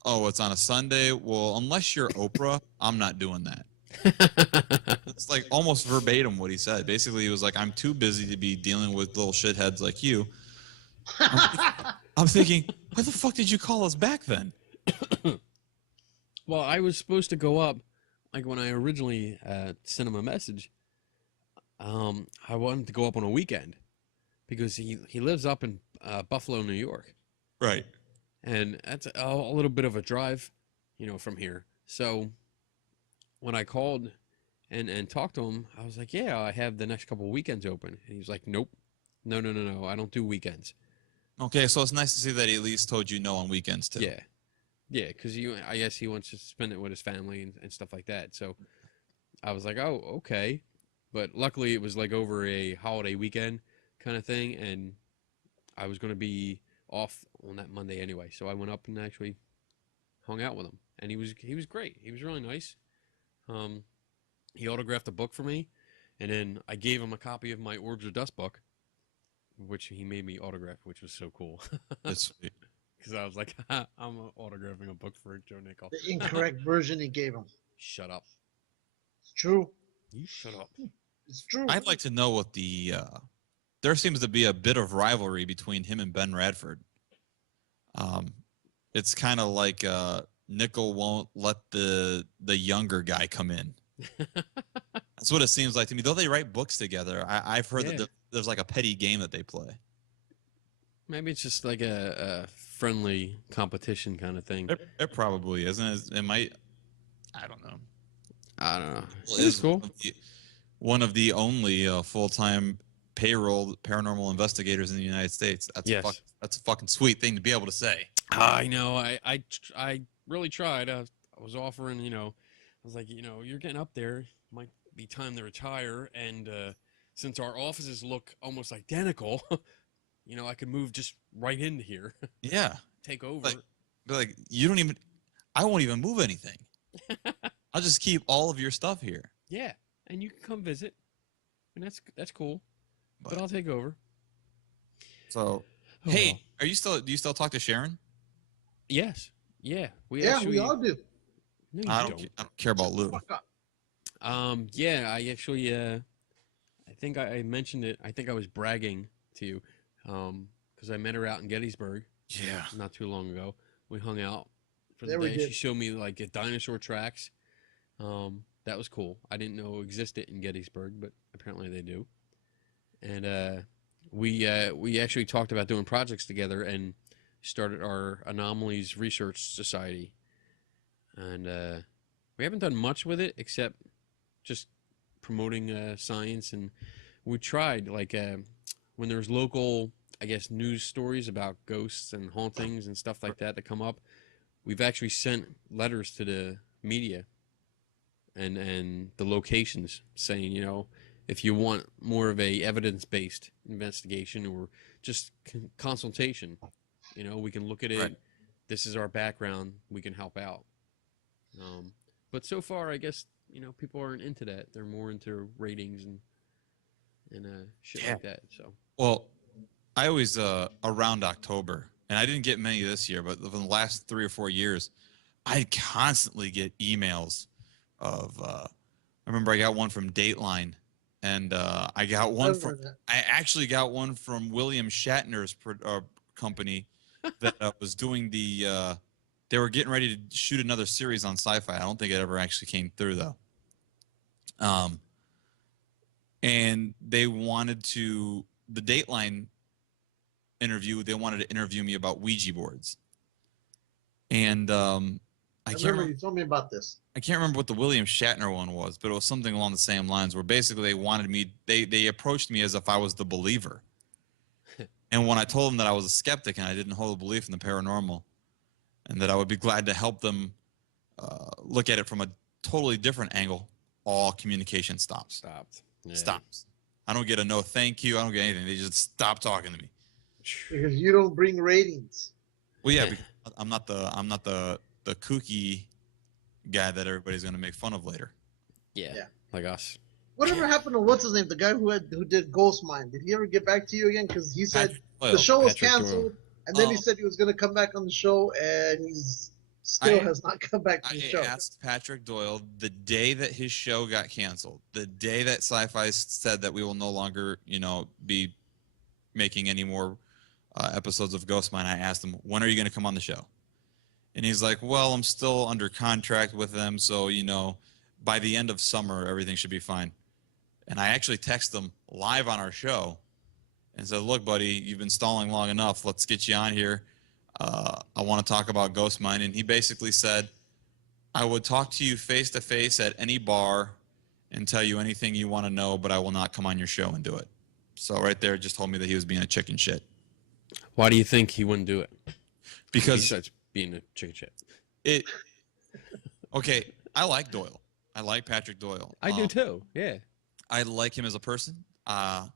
"Oh, it's on a Sunday. Well, unless you're Oprah, I'm not doing that." It's like almost verbatim what he said. Basically, he was like, "I'm too busy to be dealing with little shitheads like you." I'm thinking, why the fuck did you call us back then? Well, I was supposed to go up, like when I originally sent him a message. I wanted to go up on a weekend because he lives up in Buffalo, New York, Right. and that's a little bit of a drive, from here. So when I called and talked to him, I was like, "Yeah, I have the next couple of weekends open." And he was like, "Nope, no, I don't do weekends." Okay, so it's nice to see that he at least told you no on weekends too. Yeah, because I guess he wants to spend it with his family and stuff like that. So I was like, "Oh, okay," but luckily it was like over a holiday weekend kind of thing, and I was going to be off on that Monday anyway. So I went up and actually hung out with him, and he was great. He was really nice. He autographed a book for me, and then I gave him a copy of my Orbs of Dust book, which he made me autograph, which was so cool. That's sweet. Because I was like, I'm autographing a book for Joe Nickel. The incorrect version he gave him. Shut up. It's true. You shut up. It's true. I'd like to know what the there seems to be a bit of rivalry between him and Ben Radford. It's kind of like Nickel won't let the younger guy come in. That's what it seems like to me. Though they write books together, I've heard that there's like a petty game that they play. Maybe it's just like a friendly competition kind of thing. It probably isn't. It might. I don't know. I don't know. Well, It's cool. One of the only full-time payroll paranormal investigators in the United States. That's a fucking sweet thing to be able to say. I know. I really tried. I was offering, I was like, you're getting up there. Might be time to retire. And since our offices look almost identical, I could move just right into here. Yeah. Take over. Like you don't even. I won't even move anything. I'll just keep all of your stuff here. Yeah, and you can come visit, and that's cool. But I'll take over. So, hey, do you still talk to Sharon? Yes. Yeah. We all do. No, I don't care about Lou. Fuck up. Yeah, I actually I think I mentioned it. I think I was bragging to you because I met her out in Gettysburg. Yeah. Not too long ago. We hung out for the There we day. did. She showed me like dinosaur tracks. That was cool. I didn't know existed in Gettysburg, but apparently they do. And we actually talked about doing projects together and started our Anomalies Research Society. And we haven't done much with it except just promoting science. And we tried when there's local, I guess, news stories about ghosts and hauntings and stuff like that come up. We've actually sent letters to the media and the locations saying, if you want more of a evidence-based investigation or just consultation, we can look at it. Right. This is our background. We can help out. But so far, I guess, people aren't into that. They're more into ratings and shit like that. So. Well, I always around October, and I didn't get many this year, but in the last 3 or 4 years, I constantly get emails of. I remember I got one from Dateline, and I got one from. I actually got one from William Shatner's company that was doing the. They were getting ready to shoot another series on Sci-Fi. I don't think it ever actually came through though. And they wanted to. The Dateline interview. They wanted to interview me about Ouija boards, and I remember you told me about this. I can't remember what the William Shatner one was, but it was something along the same lines where basically they wanted me. They approached me as if I was the believer, and when I told them that I was a skeptic and I didn't hold a belief in the paranormal, and that I would be glad to help them look at it from a totally different angle, all communication stops. Yeah. Stops. I don't get a no thank you. I don't get anything. They just stop talking to me. Because you don't bring ratings. Well, yeah, because I'm not the kooky guy that everybody's gonna make fun of later. Yeah. Yeah. Like us. Whatever happened to what's his name? The guy who did Ghost Mine. Did he ever get back to you again? Because he said Patrick Doyle. the show was Patrick canceled, Doyle. and then he said he was going to come back on the show, and he's still has not come back to the show. I asked Patrick Doyle the day that his show got canceled, the day that Sci-Fi said that we will no longer, be making any more episodes of Ghost Mine. I asked him, when are you going to come on the show? And he's like, well, I'm still under contract with them, so by the end of summer everything should be fine. And I actually texted him live on our show and said, look, buddy, you've been stalling long enough. Let's get you on here. I want to talk about Ghost Mine. And he basically said, I would talk to you face to face at any bar and tell you anything you want to know, but I will not come on your show and do it. So right there just told me that he was being a chicken shit. Why do you think he wouldn't do it? Because besides being a chicken shit. Okay, I like Doyle. I like Patrick Doyle. I do too. Yeah. I like him as a person. That's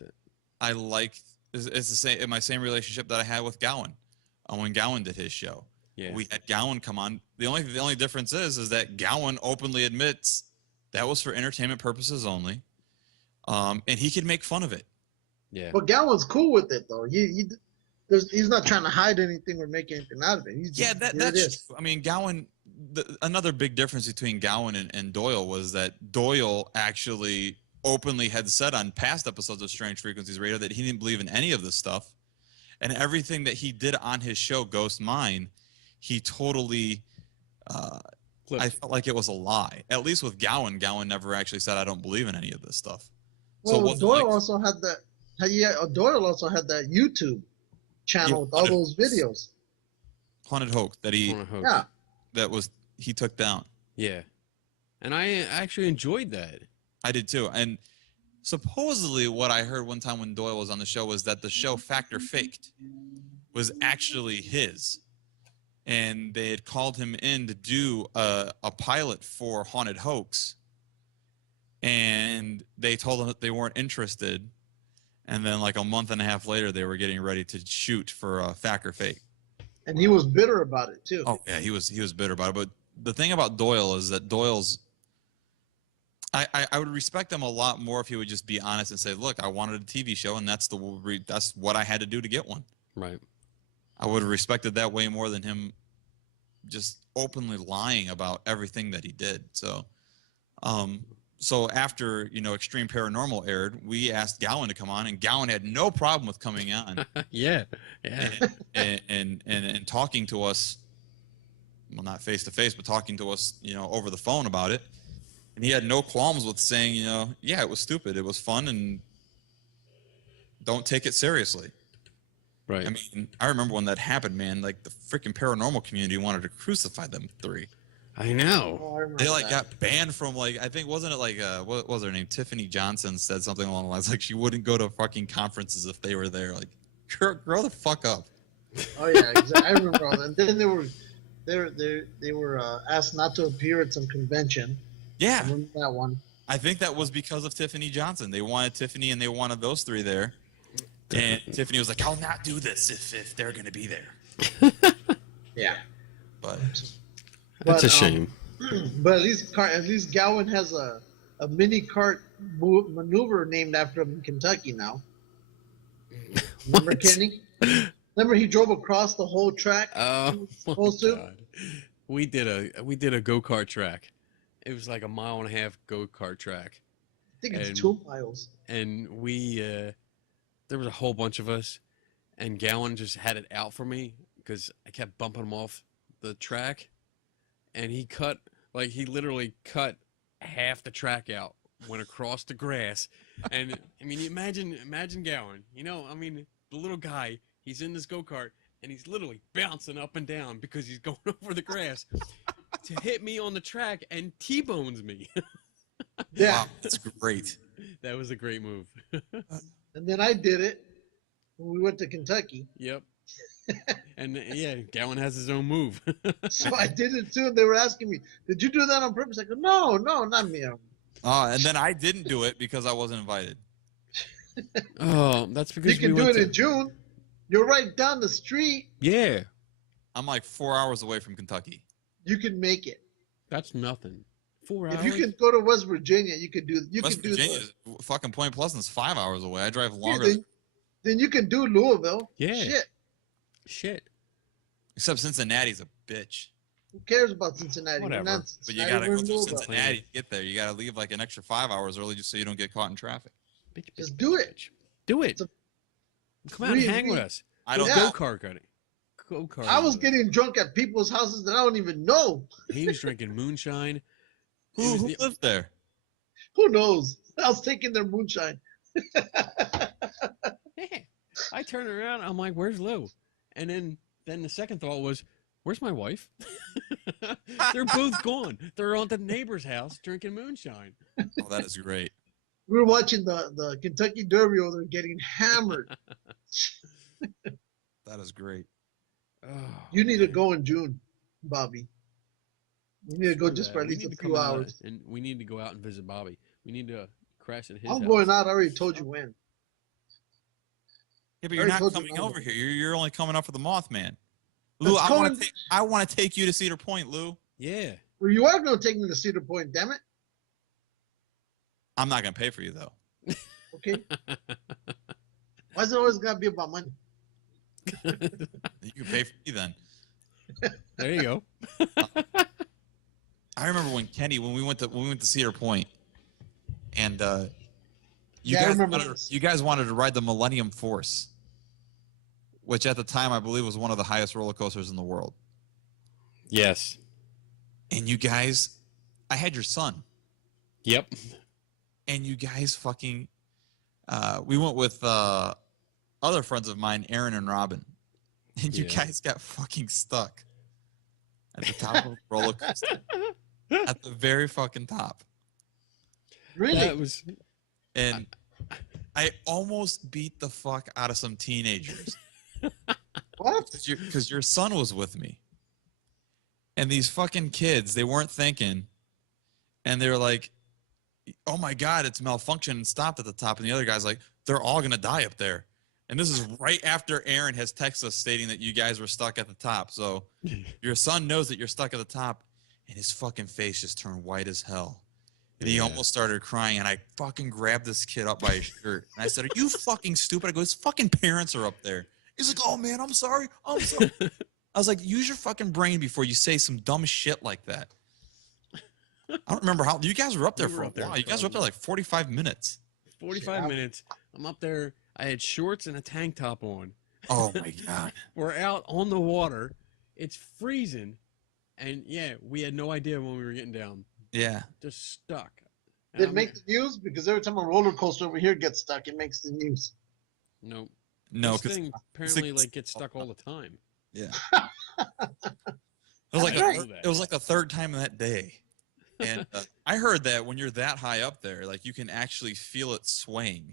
it. I like it's the same in my same relationship that I had with Gowan when Gowan did his show. Yeah. We had Gowan come on. The only difference is that Gowan openly admits that was for entertainment purposes only, and he could make fun of it. Yeah. But Gowan's cool with it though. He's not trying to hide anything or make anything out of it. He's just, that's true. I mean, Gowan. Another big difference between Gowan and Doyle was that Doyle actually openly had said on past episodes of Strange Frequencies Radio that he didn't believe in any of this stuff, and everything that he did on his show Ghost Mine, he totally. I felt like it was a lie. At least with Gowan never actually said I don't believe in any of this stuff. Well, so Doyle also had that. Doyle also had that YouTube channel with all those videos. Haunted Hoax that he took down. Yeah. And I actually enjoyed that. I did too. And supposedly what I heard one time when Doyle was on the show was that the show Factor Faked was actually his. And they had called him in to do a pilot for Haunted Hoax. And they told him that they weren't interested. And then like a month and a half later, they were getting ready to shoot for Factor Fake. And he was bitter about it too. Oh yeah, he was bitter about it. But the thing about Doyle is that Doyle's, I would respect him a lot more if he would just be honest and say, look, I wanted a TV show, and that's what I had to do to get one. Right. I would have respected that way more than him just openly lying about everything that he did. So, so after Extreme Paranormal aired, we asked Gowan to come on, and Gowan had no problem with coming on. Yeah. and talking to us, well, not face to face, but talking to us, over the phone about it. And he had no qualms with saying, yeah, it was stupid, it was fun, and don't take it seriously. Right. I mean, I remember when that happened, man. Like the freaking paranormal community wanted to crucify them three. I know. Oh, I remember They that. got banned from I think wasn't it what was her name? Tiffany Johnson said something along the lines like she wouldn't go to fucking conferences if they were there. Like, grow the fuck up. Oh yeah, exactly. I remember all that. And then they were asked not to appear at some convention. Yeah, I remember that one. I think that was because of Tiffany Johnson. They wanted Tiffany and they wanted those three there. And Tiffany was like, "I'll not do this if they're gonna be there." Yeah. But That's a shame. But at least Gowan has a mini cart maneuver named after him in Kentucky now. Remember, Kenny? Remember he drove across the whole track? Oh, Supposed to? God. We did a go-kart track. It was like a 1.5 mile go-kart track. I think it's 2 miles. And we there was a whole bunch of us, and Gowan just had it out for me because I kept bumping him off the track, and he literally cut half the track out, went across the grass, and I mean, imagine Gowan. I mean, the little guy, he's in this go-kart, and he's literally bouncing up and down because he's going over the grass to hit me on the track and T-bones me. Yeah. Wow, that's great. That was a great move. And then I did it when we went to Kentucky. Yep. And yeah, Gowan has his own move. So I did it too. And they were asking me, did you do that on purpose? I go, no, not me. And then I didn't do it because I wasn't invited. Oh, that's because You can we do went it to... in June. You're right down the street. Yeah, I'm like 4 hours away from Kentucky. You can make it. that's nothing. 4 hours. If you can go to West Virginia, you could do. West Virginia is fucking Point Pleasant's 5 hours away. I drive longer. Then you can do Louisville. Yeah. Shit. Except Cincinnati's a bitch. Who cares about Cincinnati? Whatever. We're not But you Cincinnati, gotta we're go in through Louisville. Cincinnati to get there. You gotta leave like an extra 5 hours early just so you don't get caught in traffic. Bitch, Just do it. bitch. Do it. It's a Come out and free hang with week. us. I don't Yeah. know. Go-kart got it. Go-kart. I was getting drunk at people's houses that I don't even know. He was drinking moonshine. Who was lived there? Who knows? I was taking their moonshine. I turned around. I'm like, "Where's Lou?" And then the second thought was, "Where's my wife?" They're both gone. They're on the neighbor's house drinking moonshine. Oh, that is great. We were watching the Kentucky Derby over there getting hammered. That is great. Oh, You need to go in June, Bobby. You need to go screw just that. for at We least need a to come few out, hours. and we need to go out and visit Bobby. We need to crash at his I'm house. going out. I already told you when. Yeah, but I you're already not told you coming I'm over going. here. You're only coming up for the Mothman. Lou, That's I want to take you to Cedar Point, Lou. Yeah. Well, you are going to take me to Cedar Point, damn it. I'm not gonna pay for you though. Okay. Why is it always got to be about money? You can pay for me then. There you go. I remember when we went to Cedar Point, and Yeah, I remember this. you guys wanted to ride the Millennium Force, which at the time I believe was one of the highest roller coasters in the world. Yes. And you guys, I had your son, Yep. and you guys fucking, we went with other friends of mine, Aaron and Robin, and you Yeah. guys got fucking stuck at the top of the roller coaster, at the very fucking top. Really? That was. And I almost beat the fuck out of some teenagers What? because your son was with me. And these fucking kids, they weren't thinking. And they were like, oh my God, it's malfunctioned and stopped at the top. And the other guy's like, they're all going to die up there. And this is right after Aaron has texted us stating that you guys were stuck at the top. So your son knows that you're stuck at the top. And his fucking face just turned white as hell. And he Yeah. almost started crying, and I fucking grabbed this kid up by his shirt. And I said, are you fucking stupid? I go, his fucking parents are up there. He's like, oh, man, I'm sorry. I'm sorry. I was like, use your fucking brain before you say some dumb shit like that. I don't remember how – you guys were up there We for were a up there while. You guys were up there like 45 minutes. 45 Shit. minutes. I'm up there. I had shorts and a tank top on. Oh, my God. We're out on the water. It's freezing. And yeah, we had no idea when we were getting down. Yeah. Just stuck. And Did it I'm- make the news? Because every time a roller coaster over here gets stuck, it makes the news. Nope. No, This because thing apparently it's- like gets stuck all the time. yeah. It was, like I a, know that. it was like the third time that day. And I heard that when you're that high up there, like you can actually feel it swaying.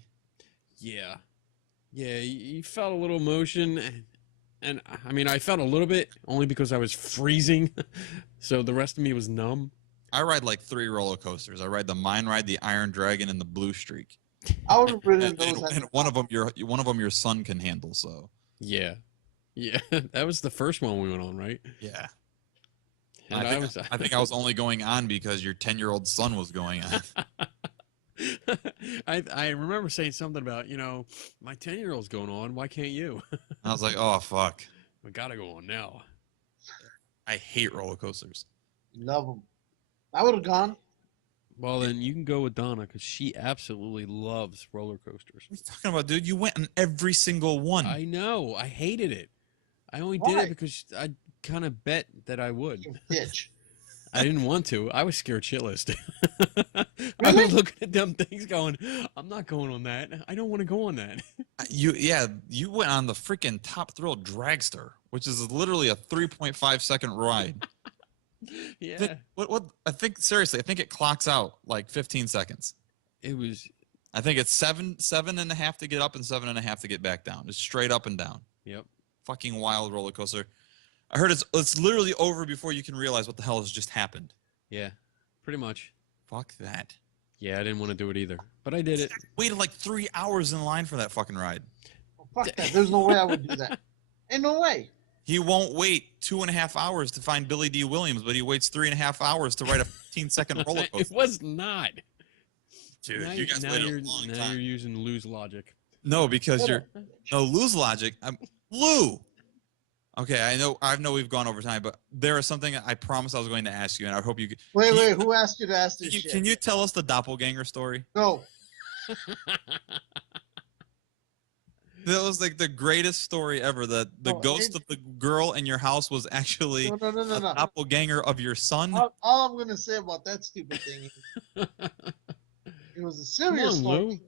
Yeah. Yeah, you felt a little motion. And I mean, I felt a little bit only because I was freezing. So the rest of me was numb. I ride like 3 roller coasters. I ride the Mine Ride, the Iron Dragon, and the Blue Streak. I would have ridden And, those. and one of them, your son can handle. So Yeah. Yeah. That was the first one we went on, right? yeah. And I think I was only going on because your 10-year-old son was going on. I remember saying something about, my 10-year-old's going on. Why can't you? I was like, oh fuck, We gotta go on now. I hate roller coasters. Love them. I would have gone. Well, then you can go with Donna because she absolutely loves roller coasters. What are you talking about, dude? You went on every single one. I know. I hated it. I only did Why? it because I kind of bet that I would. You bitch. I didn't want to. I was scared shitless. I Really? was looking at them things going, I'm not going on that. I don't want to go on that. You went on the freaking Top Thrill Dragster, which is literally a 3.5-second ride. Yeah. What? I think seriously, I think it clocks out like 15 seconds. It was. I think it's seven and a half to get up and 7.5 to get back down. It's straight up and down. Yep. Fucking wild roller coaster. I heard it's literally over before you can realize what the hell has just happened. Yeah. Pretty much. Fuck that. Yeah, I didn't want to do it either, but I did it. Waited like 3 hours in line for that fucking ride. Oh, fuck that. There's no way I would do that. Ain't no way. He won't wait 2.5 hours to find Billy D. Williams, but he waits 3.5 hours to ride a 15-second roller It coaster. was not. Dude, Now, you guys now waited you're, a long now time. you're using Lou's logic. No, because Lou's logic. Lou. Okay, I know we've gone over time, but there is something I promised I was going to ask you, and I hope you. Wait. Who asked you to ask this shit? Can you tell us the doppelganger story? No. That was like the greatest story ever. That the ghost of the girl in your house was actually No. a doppelganger of your son. All I'm gonna say about that stupid thing is it was a serious Come on, story. Lou.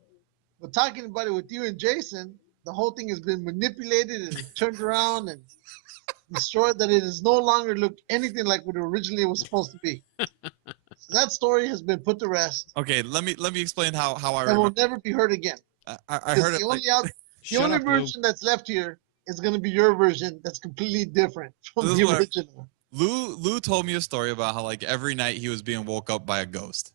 But talking about it with you and Jason, the whole thing has been manipulated and turned around and destroyed. That it has no longer looked anything like what originally it was supposed to be. So that story has been put to rest. Okay, let me explain how I And will remember. never be heard again. I heard it. The only version that's left here is going to be your version that's completely different from This the is what original. Lou told me a story about how like every night he was being woke up by a ghost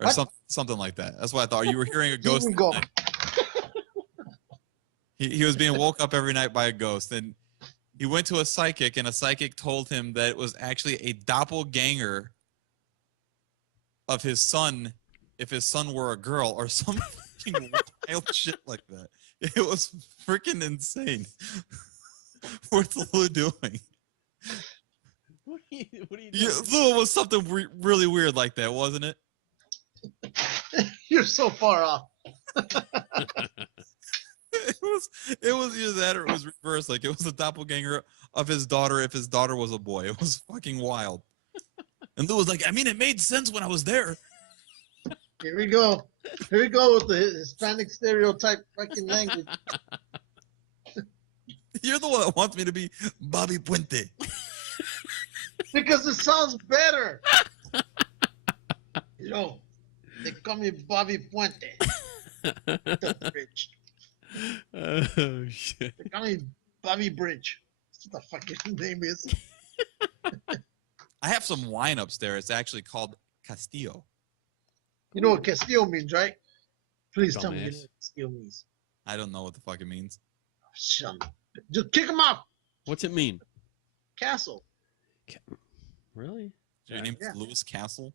or What? something like that. That's what I thought. You were hearing a Here ghost. we go. He was being woke up every night by a ghost, and he went to a psychic, and a psychic told him that it was actually a doppelganger of his son, if his son were a girl, or some fucking wild shit like that. It was freaking insane. What's Lou doing? What are you doing? Lou, it was something really weird like that, wasn't it? You're so far off. It was either that or it was reversed. Like it was a doppelganger of his daughter if his daughter was a boy. It was fucking wild. And Lou was like, I mean, it made sense when I was there. Here we go. Here we go with the Hispanic stereotype fucking language. You're the one that wants me to be Bobby Puente. Because it sounds better. You know, they call me Bobby Puente. The bridge. Oh shit! They call me Bobby Bridge. That's what the fucking name is. I have some wine upstairs. It's actually called Castillo. You know what Castillo means, right? Please tell me you know Dumbass. what Castillo means. I don't know what the fuck it means. Shut up. Just kick him off. What's it mean? Castle. Really? Your name's Yeah. Louis Castle?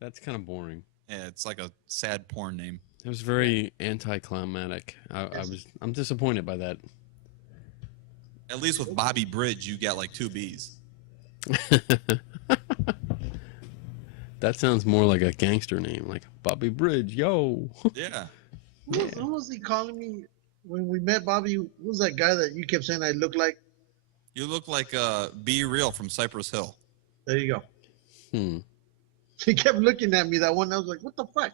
That's kind of boring. Yeah, it's like a sad porn name. It was very anticlimactic. I'm disappointed by that. At least with Bobby Bridge, you get like 2 B's. That sounds more like a gangster name, like Bobby Bridge. Yo. Yeah. Who was he calling me when we met Bobby? Who was that guy that you kept saying I look like? You look like Be Real from Cypress Hill. There you go. Hmm. He kept looking at me that one. I was like, what the fuck?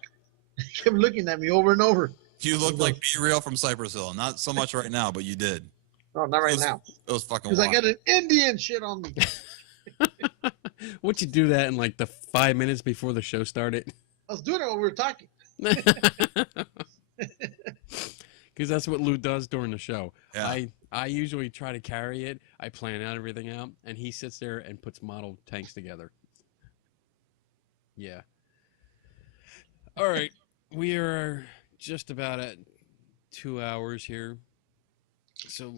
He kept looking at me over and over. You look like Be Real from Cypress Hill. Not so much right now, but you did. No, not right now. It was fucking Because I wild. got an Indian shit on me. Would you do that in like the 5 minutes before the show started? I was doing it while we were talking. Because that's what Lou does during the show. Yeah. I usually try to carry it. I plan out everything out, and he sits there and puts model tanks together. Yeah. All right. We are just about at 2 hours here. So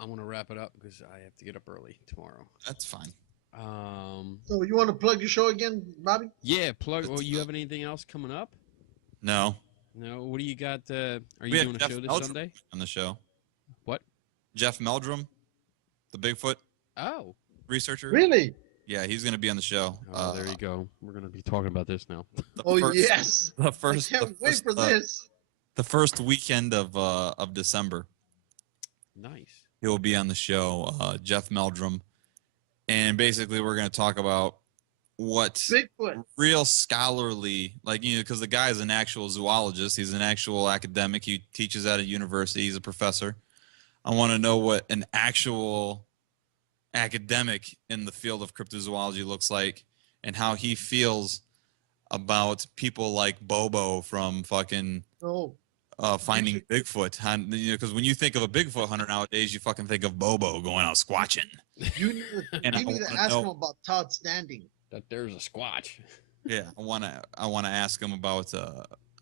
I want to wrap it up because I have to get up early tomorrow. That's fine. So you want to plug your show again, Bobby? Yeah, plug. Well, you have anything else coming up? No. No. What do you got? Are We you have doing a Jeff show this Meldrum Sunday? on the show. What? Jeff Meldrum, the Bigfoot Oh. researcher. Really? Yeah, he's going to be on the show. Oh, there you go. We're gonna be talking about this now. The Oh, first, yes. The I first, can't the wait first, for this. the first weekend of December. Nice. He will be on the show, Jeff Meldrum. And basically, we're going to talk about what Bigfoot. real scholarly, like, you know, because the guy is an actual zoologist. He's an actual academic. He teaches at a university. He's a professor. I want to know what an actual academic in the field of cryptozoology looks like and how he feels about people like Bobo from fucking No. finding Bigfoot. You know, because when you think of a Bigfoot hunter nowadays, you fucking think of Bobo going out squatching. You need And you need to wanna ask know- him about Todd Standing. That there's a squatch. Yeah, I wanna ask him about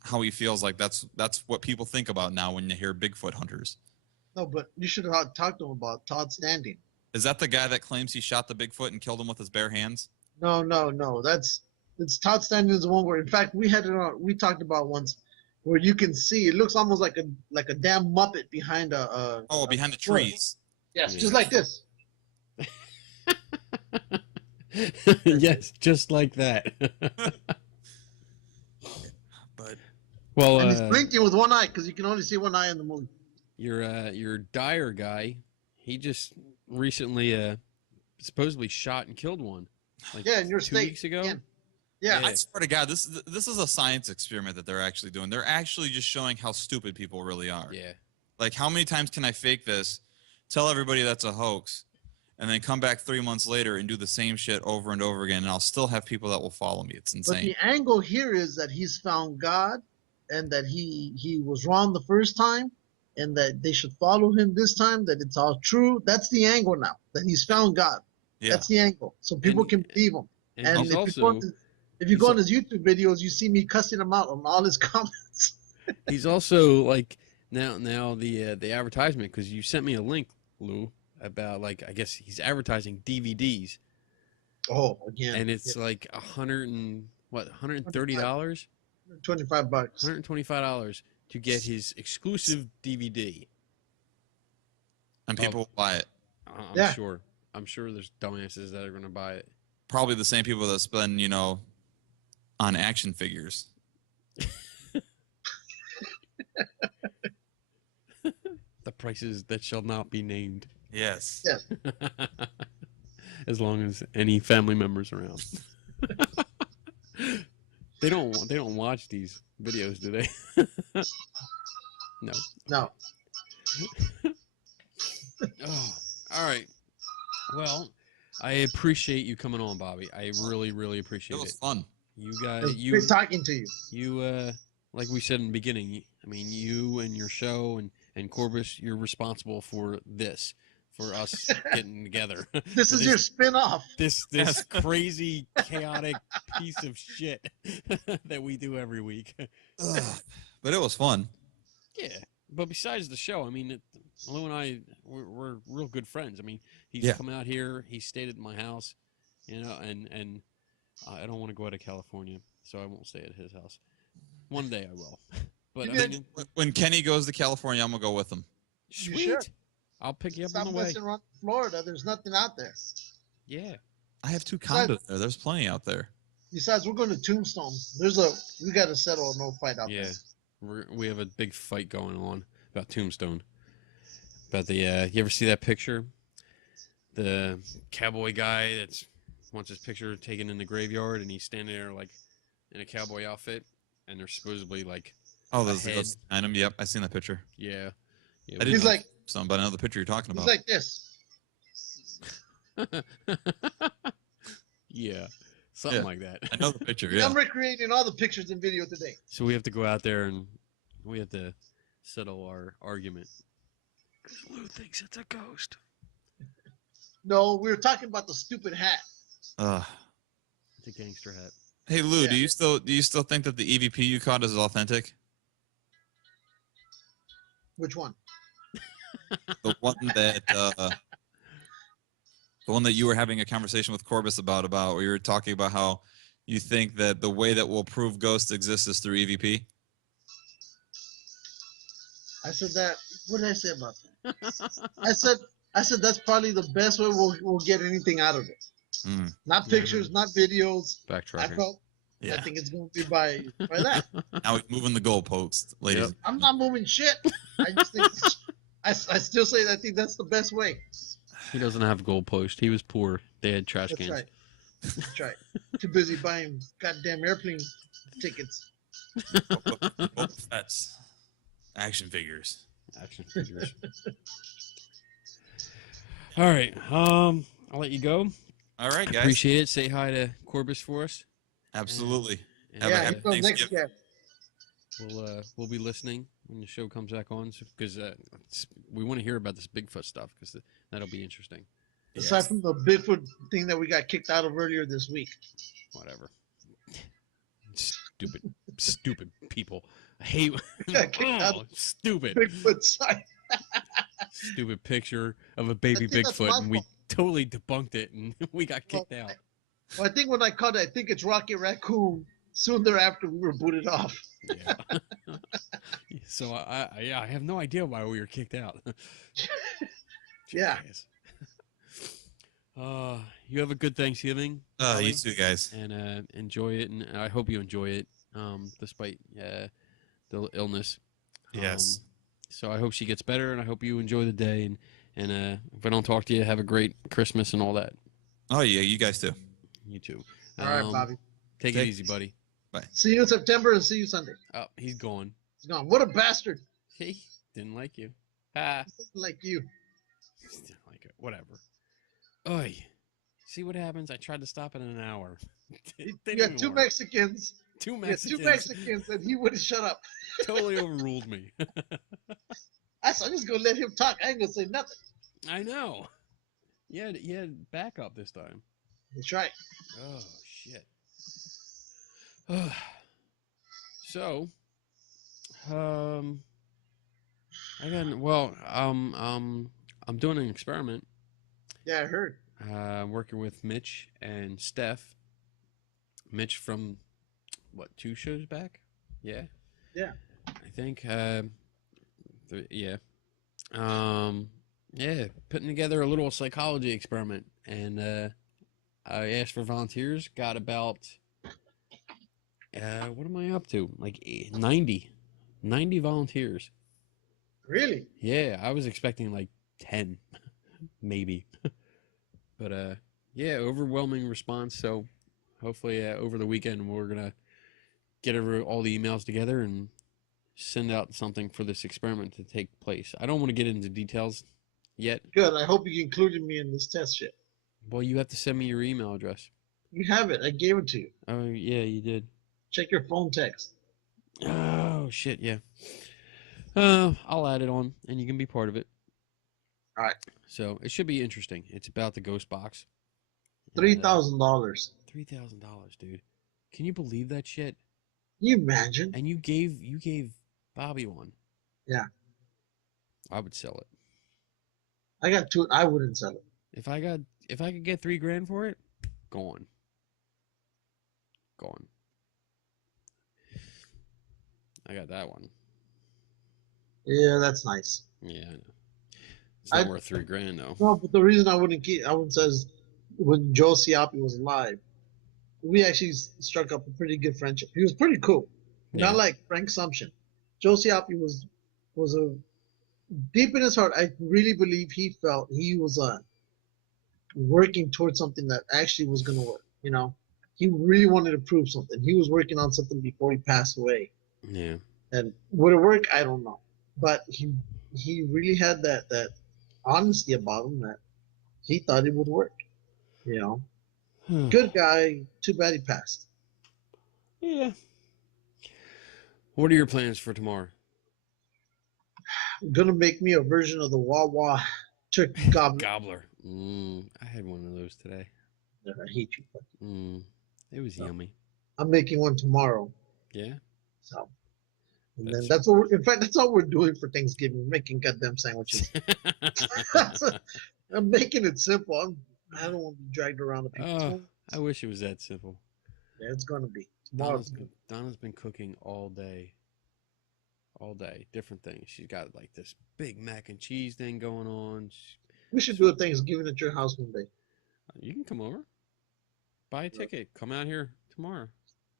how he feels like that's what people think about now when you hear Bigfoot hunters. No, but you should have talked to him about Todd Standing. Is that the guy that claims he shot the Bigfoot and killed him with his bare hands? No. It's Todd Standing is the one where, in fact, we had it on. We talked about once where you can see it looks almost like a damn Muppet behind a. Oh, behind the trees. Yes, Yeah. just like this. Yes, just like that. But Well, And he's blinking with one eye because you can only see one eye in the movie. your Dyer guy, he just recently supposedly shot and killed one. Like Yeah, in your 2 state. weeks ago. Yeah. Yeah. I swear to God, this is a science experiment that they're actually doing. They're actually just showing how stupid people really are. Yeah. Like, how many times can I fake this, tell everybody that's a hoax, and then come back 3 months later and do the same shit over and over again, and I'll still have people that will follow me. It's But insane. the angle here is that he's found God, and that he was wrong the first time, and that they should follow him this time. That it's all true. That's the angle now. That he's found God. Yeah. That's the angle. So people And- can believe him. And, And he's if also you go on his YouTube videos, you see me cussing him out on all his comments. he's also like now the advertisement, because you sent me a link, Lou, about, like, I guess he's advertising DVDs, Oh, again. and it's like $130, $25. $125 to get his exclusive DVD. And people will buy it. I'm Yeah. sure. I'm sure there's dumbasses that are going to buy it. Probably the same people that spend, you know, on action figures. The prices that shall not be named, Yes. Yeah. as long as any family members around. They don't watch these videos, do they? No. No. Oh, all right. Well, I appreciate you coming on, Bobby. I really, really It appreciate was it. fun. You It guys, was great talking to you. like we said in the beginning, I mean, you and your show and Corbus, you're responsible for this, for us getting together. This is your spin-off. this crazy, chaotic piece of shit that we do every week. Ugh. But it was fun. Yeah, but besides the show, I mean, Lou and I, we're real good friends. I mean, he's Yeah. come out here, he stayed at my house, you know, and I don't want to go out of California, so I won't stay at his house. One day I will. But You I did. mean, When Kenny goes to California, I'm gonna go with him. sweet. should. I'll pick you up Stop on the way. messing around Florida. There's nothing out there. Yeah. I have 2 Besides- condos there. There's plenty out there. Besides, we're going to Tombstone. We got to settle a no fight out Yeah. there. We have a big fight going on about Tombstone. About the you ever see that picture? The cowboy guy that's wants his picture taken in the graveyard, and he's standing there like in a cowboy outfit, and they're supposedly like, Oh, there's the head. ghost behind him. Yep, I seen that picture. yeah. I we- didn't He's know like- some, but I know the picture you're talking He's about. like this. yeah, something Yeah. like that. I know the picture. Yeah. I'm recreating all the pictures and video today. So we have to go out there and we have to settle our argument. Because Lou thinks it's a ghost. No, we were talking about the stupid hat. It's a gangster hat. Hey Lou, Yeah. do you still think that the EVP you caught is authentic? Which one? The one that the one that you were having a conversation with Corbus about where you were talking about how you think that the way that will prove ghosts exist is through E EVP. I said that. What did I say about that? I said that's probably the best way we'll get anything out of it. Mm, Not pictures, not videos. I Backtracking. felt. yeah. I think it's going to be by that. Now he's moving the goalposts, ladies. Yep. I'm not moving shit. I just think I still say I think that's the best way. He doesn't have goalpost. He was poor. They had trash That's cans. right. That's right. Too busy buying goddamn airplane tickets. Boba Fett's action figures. Action figures. All right. I'll let you go. All right, guys. Appreciate it. Say hi to Corbus for us. Absolutely. And, Have a Yeah, happy he's the next Thanksgiving. guest. we'll be listening when the show comes back on because we want to hear about this Bigfoot stuff because that'll be interesting. Aside Yes. from the Bigfoot thing that we got kicked out of earlier this week. Whatever. Stupid people. I hate. Got kicked out Oh, of stupid. Bigfoot side. Stupid picture of a baby I think that's Bigfoot, my and we fault. totally debunked it, and we got kicked out. Well, I think when I caught it, I think it's Rocket Raccoon. Soon thereafter, we were booted off. Yeah. So I have no idea why we were kicked out. Yeah. Jackass. You have a good Thanksgiving. You Ollie, too, guys. and enjoy it, and I hope you enjoy it, despite the illness. Yes. So I hope she gets better, and I hope you enjoy the day, and if I don't talk to you, have a great Christmas and all that. Oh yeah, you guys too. You too. All right, Bobby. Take it easy, buddy. See you in September and see you Sunday. Oh, he's gone. He's gone. What a bastard. He didn't like you. Ah, Like you. didn't like it. Whatever. Oy. See what happens? I tried to stop it in an hour. You got two Mexicans. Two You got Mexicans. two Mexicans, and he wouldn't shut up. Totally overruled me. I'm just going to let him talk. I ain't going to say nothing. I know. You had backup this time. That's right. Oh shit. So, I'm doing an experiment. Yeah, I heard. Working with Mitch and Steph. Mitch from what, 2 shows back? Yeah. Yeah. I think. Yeah. Yeah, putting together a little psychology experiment, and I asked for volunteers. Got about what am I up to? Like 90 volunteers. Really? Yeah, I was expecting like 10, maybe. But yeah, overwhelming response. So hopefully over the weekend we're gonna get all the emails together and send out something for this experiment to take place. I don't want to get into details yet. Good. I hope you included me in this test shit. Well, you have to send me your email address. You have it. I gave it to you. Oh yeah, you did. Check your phone text. Oh shit, yeah. I'll add it on, and you can be part of it. All right. So it should be interesting. It's about the ghost box. $3,000. $3,000, dude. Can you believe that shit? Can you imagine? And you gave Bobby one. Yeah. I would sell it. I got two. I wouldn't sell it. If I could get $3,000 for it, gone. I got that one. Yeah, that's nice. Yeah, I know. It's not worth $3,000 though. No, but the reason I wouldn't say is when Joe Siapi was alive, we actually struck up a pretty good friendship. He was pretty cool. Yeah. Not like Frank Sumption. Joe Siapi was a deep in his heart. I really believe he felt he was working towards something that actually was going to work. You know, he really wanted to prove something. He was working on something before he passed away. Yeah. And would it work? I don't know. But he really had that honesty about him that he thought it would work. You know, good guy. Too bad he passed. Yeah. What are your plans for tomorrow? I'm gonna make me a version of the Wawa turkey gobbler. Gobbler. I had one of those today. I hate you. It was yummy. I'm making one tomorrow. Yeah. So, and then that's what. In fact, that's all we're doing for Thanksgiving. We're making goddamn sandwiches. I'm making it simple. I don't want to be dragged around the people. I wish it was that simple. Yeah, it's gonna be tomorrow. Donna's been cooking all day. All day, different things. She's got like this big mac and cheese thing going on. We should do a Thanksgiving at your house one day. You can come over. Buy a ticket. Come out here tomorrow.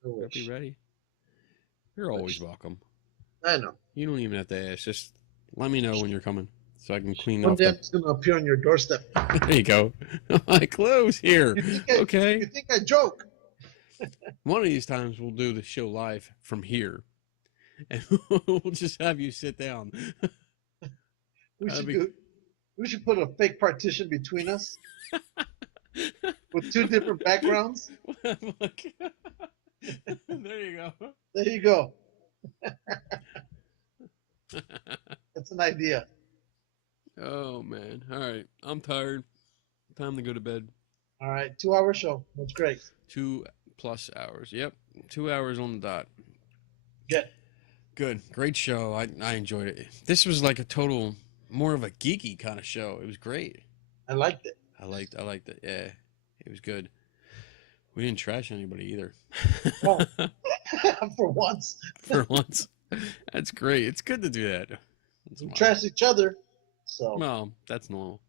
I'll be ready. You're always welcome. I know. You don't even have to ask. Just let me know when you're coming. so I can clean One off day I'm the. just gonna appear on your doorstep. There you go. My clothes here. You think Okay. You think I joke? One of these times we'll do the show live from here, and we'll just have you sit down. That'd be- We should put a fake partition between us with 2 different backgrounds. Look. There you go. There you go. That's an idea. Oh man. All right. I'm tired. Time to go to bed. All right, 2-hour show. That's great. 2+ hours. Yep. 2 hours on the dot. Good. Good. Great show. I enjoyed it. This was like a total more of a geeky kind of show. It was great. I liked it. I liked it. Yeah. It was good. We didn't trash anybody either. Oh. For once. For once. That's great. It's good to do that. We trash each other. So Well, that's normal.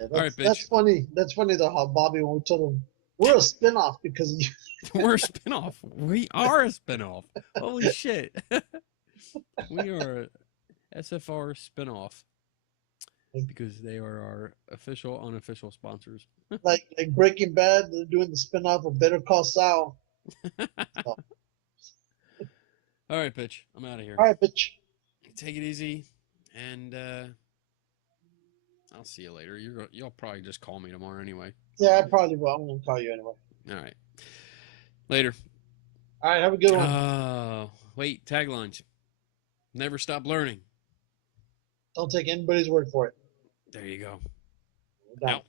yeah, All right, bitch. that's funny. That's funny though how Bobby, when we told him we're a spin-off because of you. We're a spinoff. We are a spinoff. Holy shit. We are a SFR spinoff because they are our official, unofficial sponsors. like Breaking Bad, they're doing the spin-off of Better Call Saul. All right, bitch. I'm out of here. All right, bitch. Take it easy, and I'll see you later. You'll probably just call me tomorrow anyway. Yeah, I probably will. I'm gonna call you anyway. All right. Later. All right, have a good one. Wait, taglines. Never stop learning. Don't take anybody's word for it. There you go. We're done. Out.